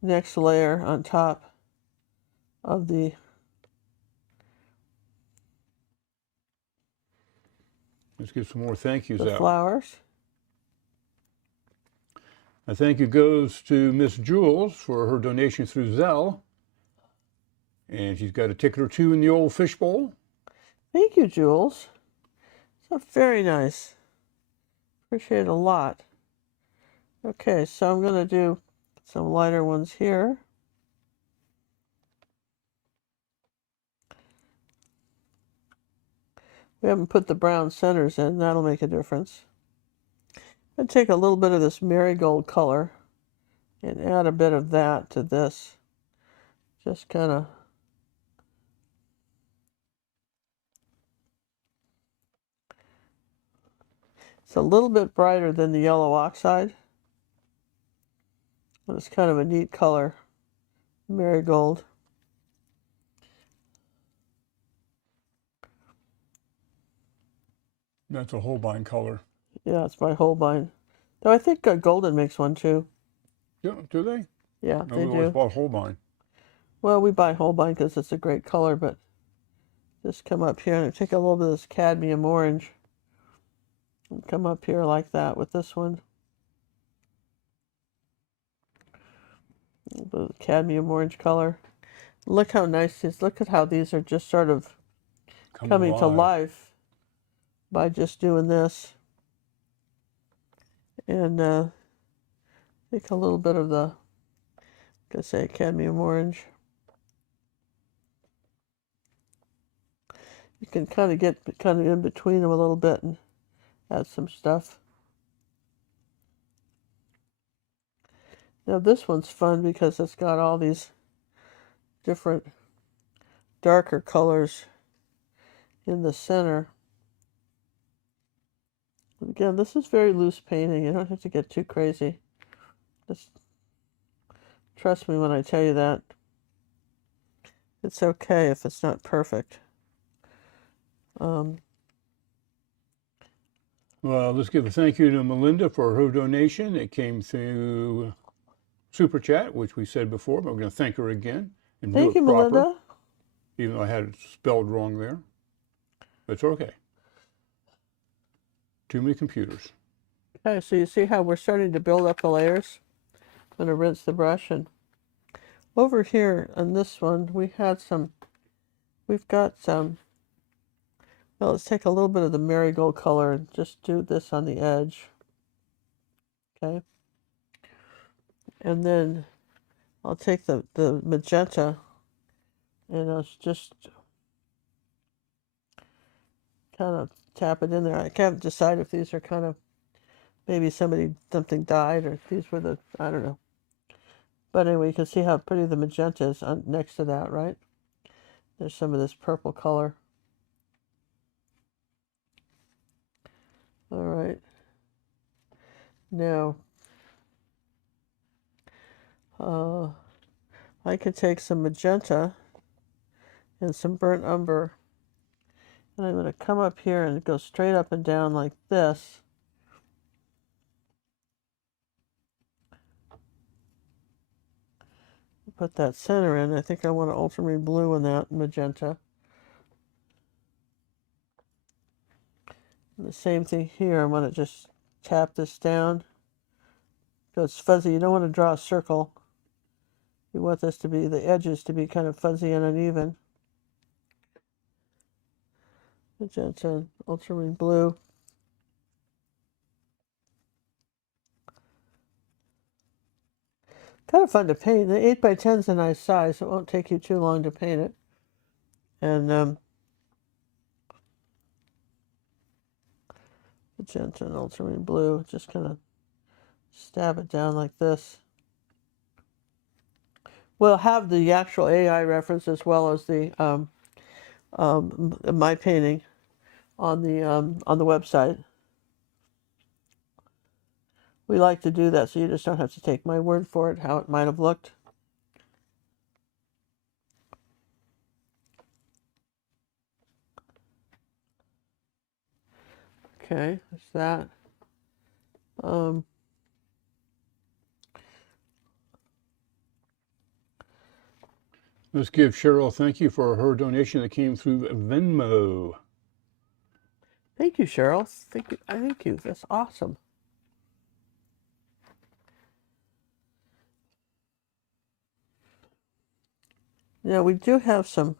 next layer on top of the Let's get some more thank yous out. flowers. A thank you goes to Miss Jules for her donation through Zelle. And she's got a ticket or two in the old fishbowl. Thank you, Jules. So very nice. Appreciate it a lot. Okay, so I'm going to do some lighter ones here. We haven't put the brown centers in. That'll make a difference. I'm going to take a little bit of this marigold color and add a bit of that to this. Just kind of it's a little bit brighter than the yellow oxide, but it's kind of a neat color, marigold. That's a Holbein color. Yeah, it's by Holbein. Though I think Golden makes one too. Yeah, do they? Yeah, No, they we always do. bought Holbein. Well, we buy Holbein because it's a great color, but just come up here and take a little bit of this cadmium orange and come up here like that with this one. A little bit of cadmium orange color. Look how nice these, look at how these are just sort of coming to life by just doing this. And take a little bit of the, like I say, cadmium orange. You can kind of get in between them a little bit and add some stuff. Now this one's fun because it's got all these different darker colors in the center. Again, this is very loose painting. You don't have to get too crazy. Just trust me when I tell you that. It's okay if it's not perfect. Well, let's give a thank you to Melinda for her donation. It came through Super Chat, which we said before, but we're going to thank her again. And Thank do you, it proper, Melinda. even though I had it spelled wrong there. But it's okay. Too many computers. Okay, so you see how we're starting to build up the layers? I'm going to rinse the brush. And over here on this one, we've got some, well, let's take a little bit of the marigold color and just do this on the edge. Okay. And then I'll take the magenta and I'll just kind of tap it in there. I can't decide if these are kind of, maybe something died, or if these were the, I don't know. But anyway, you can see how pretty the magenta is next to that, right? There's some of this purple color. All right. Now, I could take some magenta and some burnt umber, and I'm going to come up here and go straight up and down like this. Put that center in. I think I want an ultramarine blue in that magenta. And the same thing here. I want to just tap this down. So it's fuzzy. You don't want to draw a circle. You want this to be, the edges to be kind of fuzzy and uneven. Magenta, ultramarine blue. Kind of fun to paint. The 8x10 is a nice size, so it won't take you too long to paint it. And magenta and ultramarine blue, just kind of stab it down like this. We'll have the actual AI reference as well as the my painting on the website. We like to do that so you just don't have to take my word for it, how it might have looked. Okay, that's that. Let's give Cheryl a thank you for her donation that came through Venmo. Thank you, Cheryl. Thank you. Thank you. That's awesome. Yeah, we do have some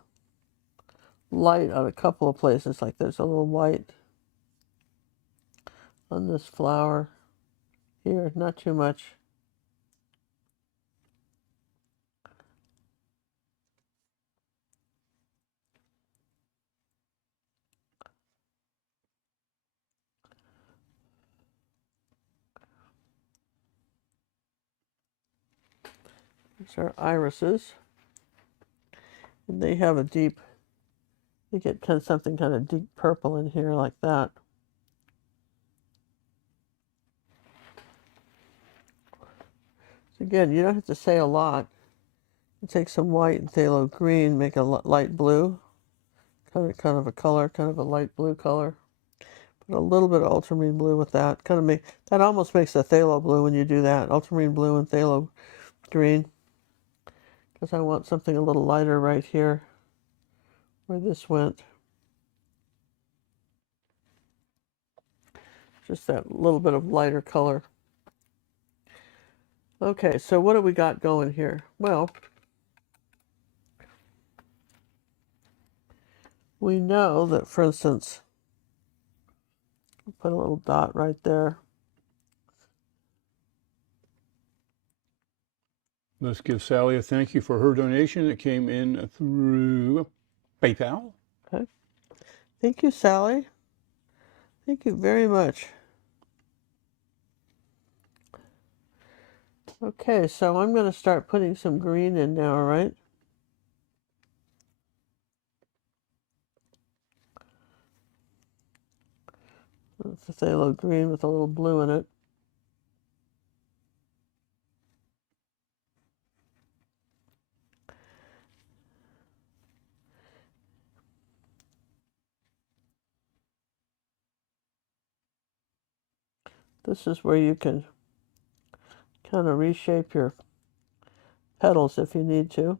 light on a couple of places. Like there's a little white on this flower here, not too much. These are irises. And they have a deep, you get kind of something kind of deep purple in here like that. So again, you don't have to say a lot. You take some white and phthalo green, make a light blue, kind of a color, kind of a light blue color. Put a little bit of ultramarine blue with that. That almost makes a phthalo blue when you do that. Ultramarine blue and phthalo green. Because I want something a little lighter right here where this went. Just that little bit of lighter color. Okay, so what do we got going here? Well, we know that, for instance, put a little dot right there. Let's give Sally a thank you for her donation that came in through PayPal. Okay. Thank you, Sally. Thank you very much. Okay, so I'm going to start putting some green in now, right? It's a phthalo green with a little blue in it. This is where you can kind of reshape your petals if you need to.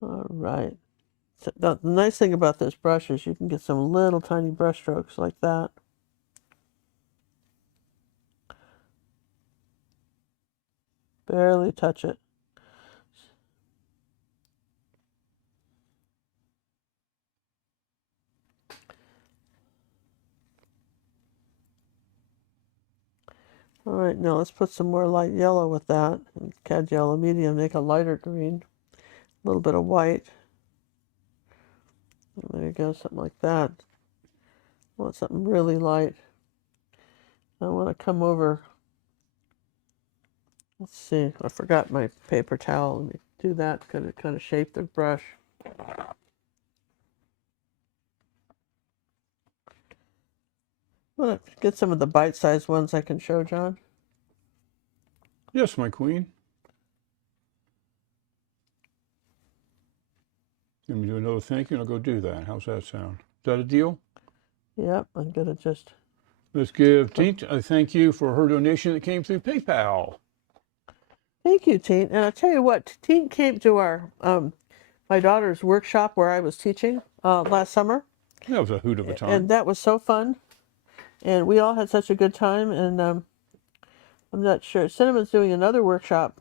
All right. So the nice thing about this brush is you can get some little tiny brush strokes like that. Barely touch it. All right, now let's put some more light yellow with that. Cad yellow medium, make a lighter green. A little bit of white. And there you go, something like that. I want something really light. I want to come over. Let's see, I forgot my paper towel. Let me do that, kind of shape the brush. Want to get some of the bite-sized ones I can show, John? Yes, my queen. Let me do another thank you and I'll go do that. How's that sound? Is that a deal? Yep, I'm going to just... Let's give Tint a thank you for her donation that came through PayPal. Thank you, Tint. And I'll tell you what, Tint came to our my daughter's workshop where I was teaching last summer. That was a hoot of a time. And that was so fun. And we all had such a good time. And I'm not sure. Cinnamon's doing another workshop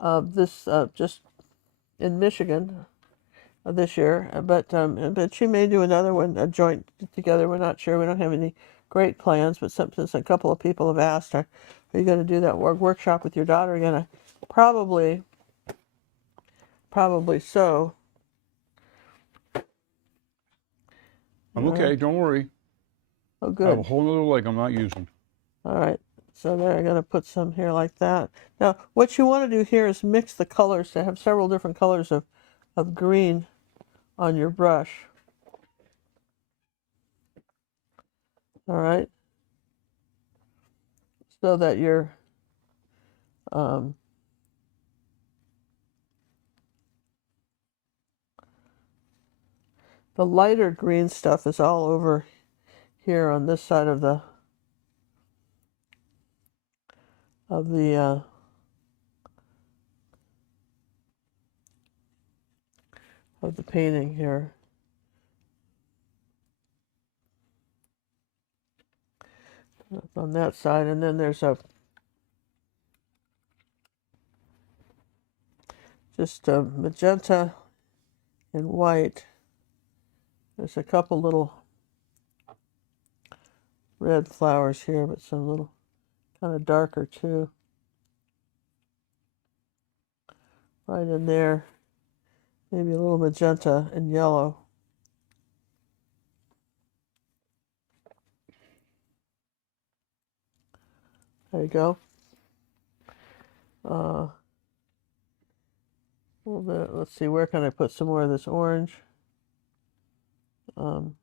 this just in Michigan this year, but she may do another one, a joint together. We're not sure. We don't have any great plans, but since a couple of people have asked, are you going to do that workshop with your daughter again? Probably so. I'm okay, don't worry. Oh, I have a good. whole nother leg I'm not using. All right. So there, I'm going to put some here like that. Now, what you want to do here is mix the colors to have several different colors of green on your brush. All right. So that your the lighter green stuff is all over here on this side of the of the painting here. On that side, and then there's just a magenta and white. There's a couple little red flowers here, but some little kind of darker too. Right in there, maybe a little magenta and yellow. There you go. Well, let's see, where can I put some more of this orange? Want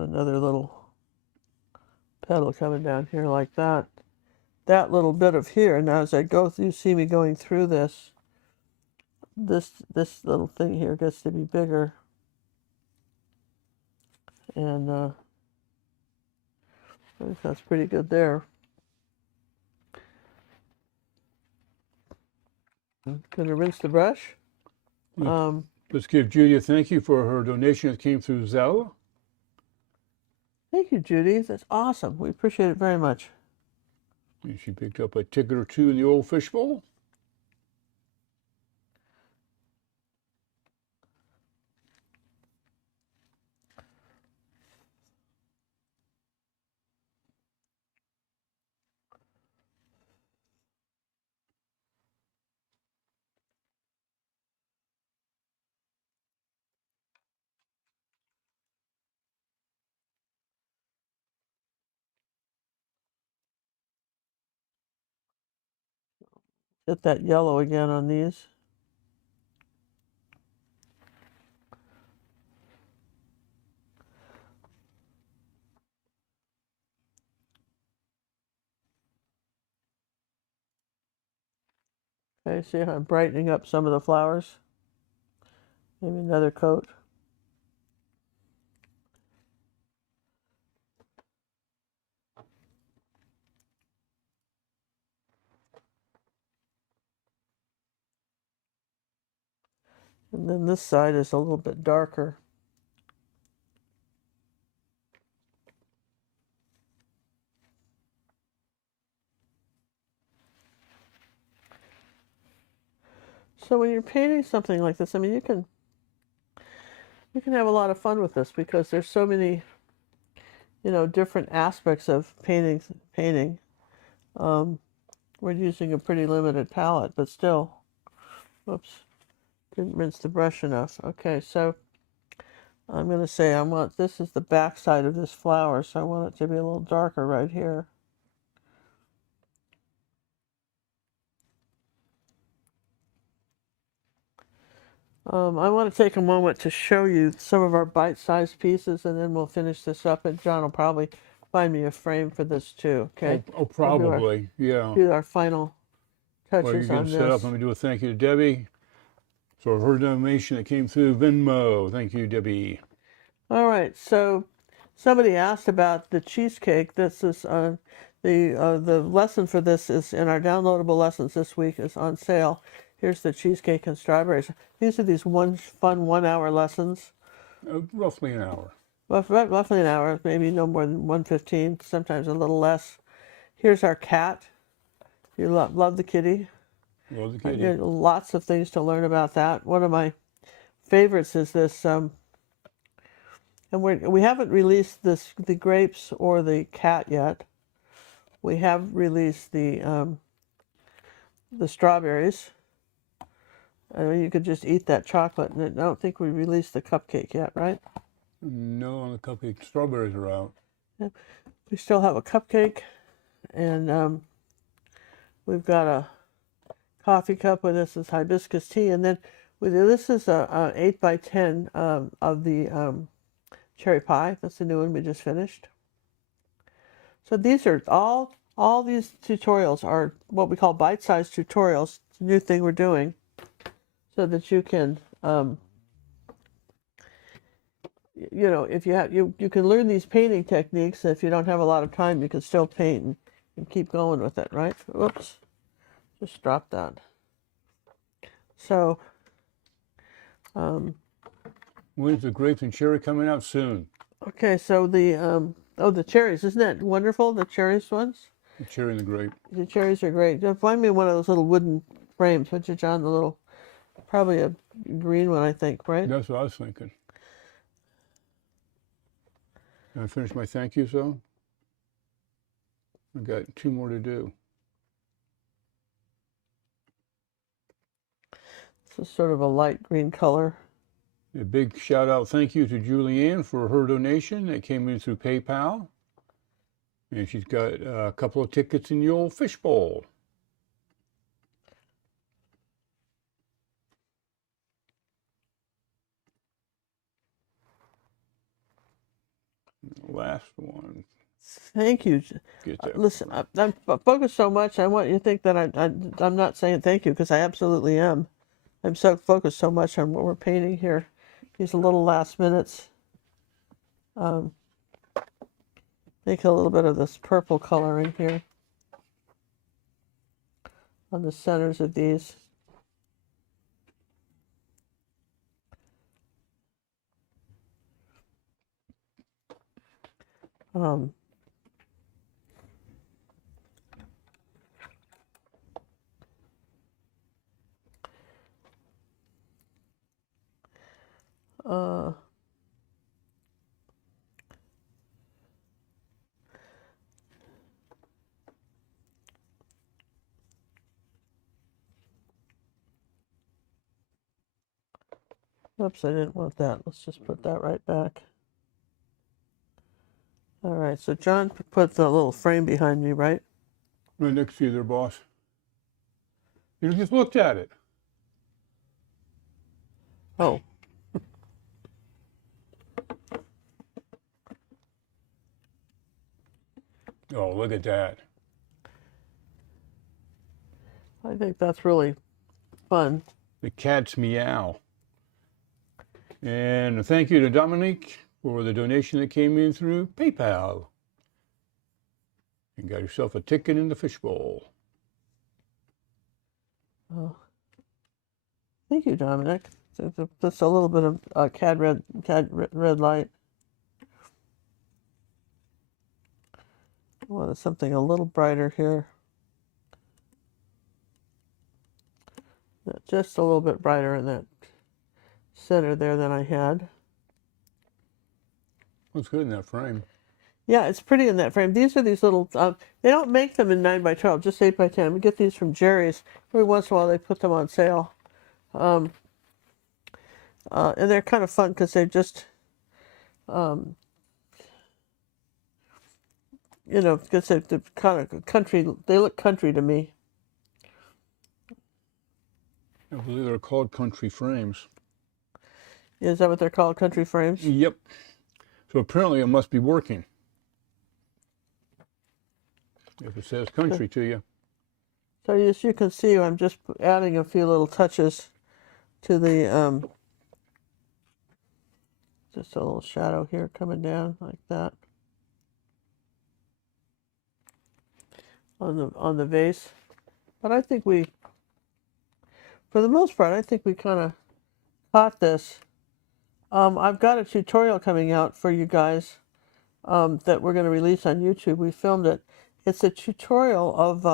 another little petal coming down here like that. That little bit of here. Now, as I go through, you see me going through this. This little thing here gets to be bigger, and I think that's pretty good there. I'm gonna rinse the brush. Let's give Judy a thank you for her donation that came through Zelle. Thank you, Judy. That's awesome. We appreciate it very much. And she picked up a ticket or two in the old fishbowl. Get that yellow again on these. Okay, see how I'm brightening up some of the flowers? Maybe another coat. And then this side is a little bit darker. So when you're painting something like this, I mean, you can have a lot of fun with this because there's so many, different aspects of painting. We're using a pretty limited palette, but still, whoops, didn't rinse the brush enough. Okay, so I'm going to say this is the back side of this flower, so I want it to be a little darker right here. I want to take a moment to show you some of our bite-sized pieces, and then we'll finish this up, and John will probably find me a frame for this too, okay? Oh, probably, yeah. Do our final While touches you're on getting set up, this. let me do a thank you to Debbie for her donation that came through Venmo. Thank you, Debbie. All right, so somebody asked about the cheesecake. This is The lesson for this is in our downloadable lessons this week is on sale. Here's the cheesecake and strawberries. These are these fun 1 hour lessons. Roughly an hour. Roughly an hour, maybe no more than 1:15, sometimes a little less. Here's our cat. You love the kitty. Love the kitty. Lots of things to learn about that. One of my favorites is this, and we haven't released the grapes or the cat yet. We have released the strawberries. I mean, you could just eat that chocolate, and I don't think we released the cupcake yet, right? No, the cupcake. Strawberries are out. Yeah. We still have a cupcake, and we've got a coffee cup with this is hibiscus tea, and then this is a 8x10 of the cherry pie. That's the new one we just finished. So these are all these tutorials are what we call bite-sized tutorials. It's a new thing we're doing, so that you can if you have you can learn these painting techniques. If you don't have a lot of time, you can still paint and keep going with it, right? Oops, just dropped that. So when's the grapes and cherry coming out? Soon. Okay, so the cherries, isn't that wonderful? The cherries ones? The cherry and the grape. The cherries are great. Find me one of those little wooden frames, which is on the little, probably a green one, I think, right? That's what I was thinking. Can I finish my thank yous though? I've got 2 more to do. This is sort of a light green color. A big shout out thank you to Julianne for her donation that came in through PayPal. And she's got a couple of tickets in the old fishbowl. Last one. Thank you. Listen, I'm focused so much. I want you to think that I'm not saying thank you, because I absolutely am. I'm so focused so much on what we're painting here. These little last minutes. Make a little bit of this purple color in here on the centers of these. Oops, I didn't want that. Let's just put that right back. All right, so John put the little frame behind me, right? Right next to you there, boss. You just looked at it. Oh. Oh, look at that. I think that's really fun. The cat's meow. And a thank you to Dominique for the donation that came in through PayPal. You got yourself a ticket in the fishbowl. Oh. Thank you, Dominic. That's a little bit of cad red light. I wanted something a little brighter here. Just a little bit brighter in that center there than I had. Looks good in that frame. Yeah, it's pretty in that frame. These are these little, they don't make them in 9x12, just 8x10. We get these from Jerry's. Every once in a while they put them on sale. And they're kind of fun because they're just, because they're kind of country, they look country to me. I believe they're called country frames. Is that what they're called, country frames? Yep. So apparently it must be working. If it says country to you. So as you can see, I'm just adding a few little touches to the, just a little shadow here coming down like that. on the vase. But I think we, for the most part, I think we kind of caught this. I've got a tutorial coming out for you guys that we're going to release on YouTube. We filmed it. It's a tutorial of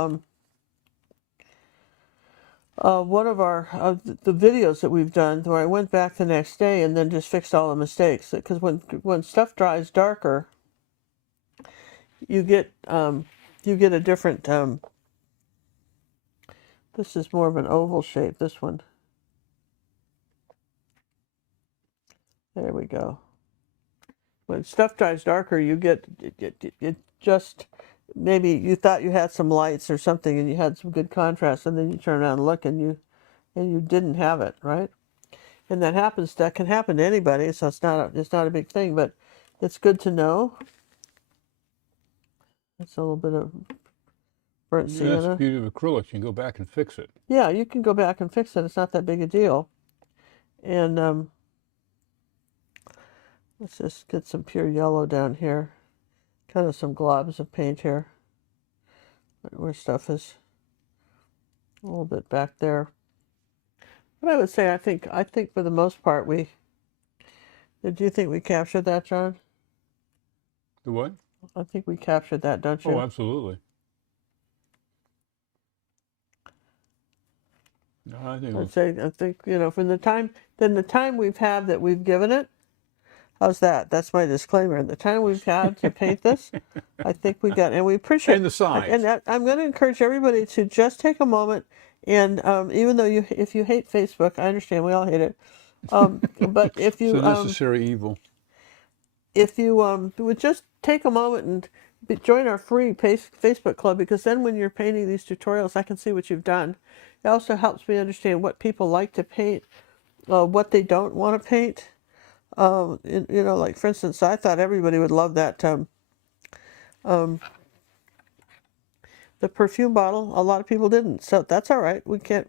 one of the videos that we've done, where I went back the next day and then just fixed all the mistakes. Because when stuff dries darker, you get a different. This is more of an oval shape. This one. There we go. When stuff dries darker, you get it just, maybe you thought you had some lights or something and you had some good contrast, and then you turn around and look and you didn't have it, right? And that can happen to anybody, so it's not a big thing, but it's good to know. It's a little bit of burnt sienna. That's the beauty of acrylic. You can go back and fix it. Yeah, you can go back and fix it. It's not that big a deal. And let's just get some pure yellow down here. Kind of some globs of paint here. Where stuff is a little bit back there. But I would say I think for the most part do you think we captured that, John? The what? I think we captured that, don't you? Oh, absolutely. No, I think from the time we've had that we've given it. How's that? That's my disclaimer. The time we've had to paint this, I think we got, and we appreciate. And the size. And I'm going to encourage everybody to just take a moment, and even though if you hate Facebook, I understand, we all hate it. But if you it's a necessary evil. If you would just take a moment and join our free Facebook club, because then when you're painting these tutorials, I can see what you've done. It also helps me understand what people like to paint, what they don't want to paint. Like for instance, I thought everybody would love that the perfume bottle. A lot of people didn't, so that's all right. We can't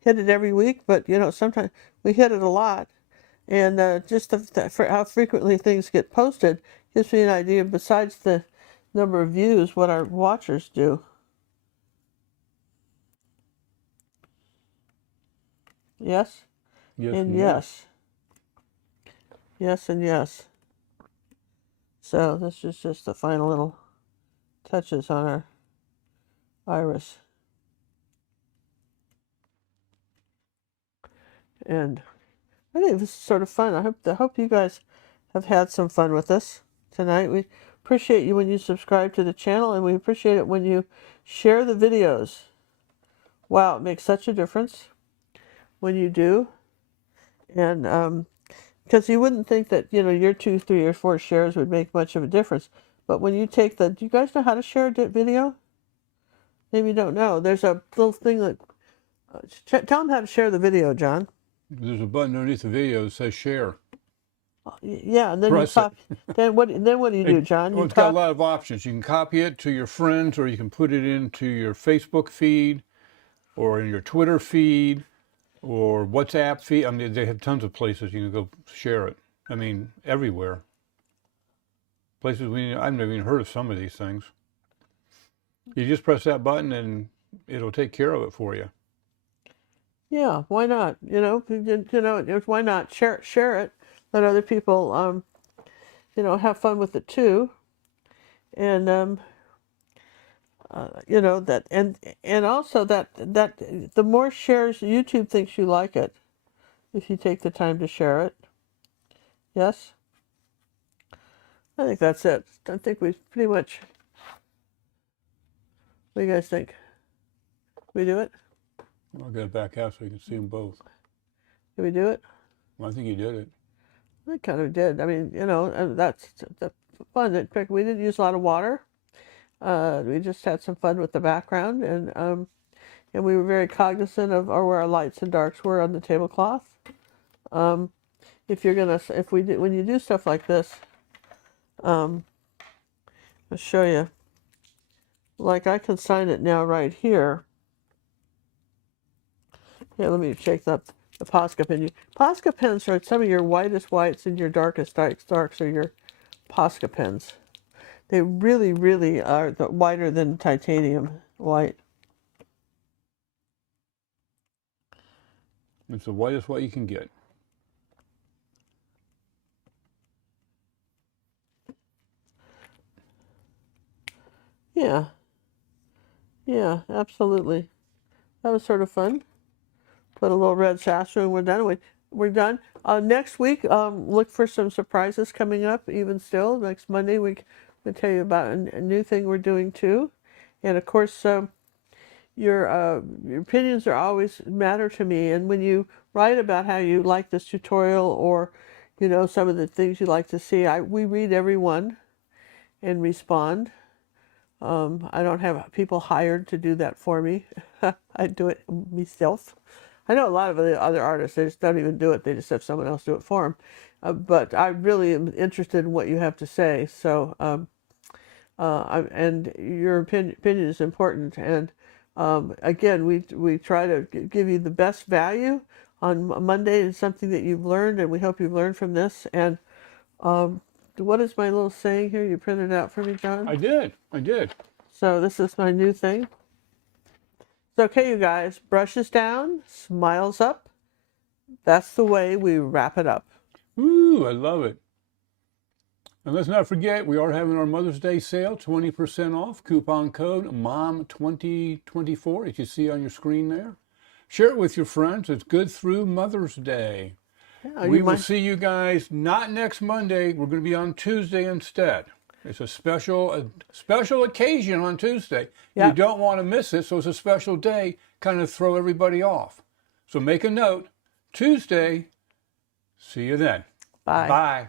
hit it every week, but sometimes we hit it a lot, and just for how frequently things get posted gives me an idea, besides the number of views, what our watchers do. Yes? Yes and yes. Yes and yes. So this is just the final little touches on our iris. And I think this is sort of fun. I hope you guys have had some fun with us tonight. We appreciate you when you subscribe to the channel, and we appreciate it when you share the videos. Wow, it makes such a difference when you do. And because you wouldn't think that your 2, 3, or 4 shares would make much of a difference, but when you take do you guys know how to share a video? Maybe you don't know. There's a little thing that tell them how to share the video, John. There's a button underneath the video that says share. Yeah, and then Press you copy. Then what do you do, John? Well, it's got a lot of options. You can copy it to your friends, or you can put it into your Facebook feed, or in your Twitter feed, or WhatsApp feed. I mean, they have tons of places you can go share it. I mean, everywhere. Places I've never even heard of some of these things. You just press that button and it'll take care of it for you. Yeah, why not? Why not share it? Let other people, have fun with it too. And that, and also that the more shares, YouTube thinks you like it if you take the time to share it. Yes? I think that's it. I think we've pretty much. What do you guys think? We do it? I'll get it back out so you can see them both. Did we do it? Well, I think you did it. I kind of did. I mean, that's fun. In fact, we didn't use a lot of water. We just had some fun with the background, and we were very cognizant of where our lights and darks were on the tablecloth. When you do stuff like this, I'll show you. Like I can sign it now right here. Here, let me shake up the Posca pen. Posca pens are some of your whitest whites and your darkest darks are your Posca pens. They really, really are whiter than titanium white. It's the whitest white you can get. Yeah. Yeah, absolutely. That was sort of fun. Put a little red sassafras and we're done. We're done. Next week, look for some surprises coming up, even still. Next Monday, we'll tell you about a new thing we're doing too. And of course, your opinions are always matter to me. And when you write about how you like this tutorial or, you know, some of the things you'd like to see, we read every one and respond. I don't have people hired to do that for me. I do it myself. I know a lot of the other artists, they just don't even do it. They just have someone else do it for them. But I really am interested in what you have to say. So, and your opinion is important. And again, we try to give you the best value on Monday. It's something that you've learned, and we hope you've learned from this. And what is my little saying here? You printed it out for me, John? I did. So this is my new thing. So, okay, you guys, brushes down, smiles up. That's the way we wrap it up. Ooh, I love it. And let's not forget, we are having our Mother's Day sale, 20% off. Coupon code MOM2024, as you see on your screen there. Share it with your friends. It's good through Mother's Day. Yeah, We will see you guys not next Monday. We're going to be on Tuesday instead. It's a special occasion on Tuesday. Yeah. You don't want to miss it, so it's a special day, kind of throw everybody off. So make a note, Tuesday. See you then. Bye. Bye.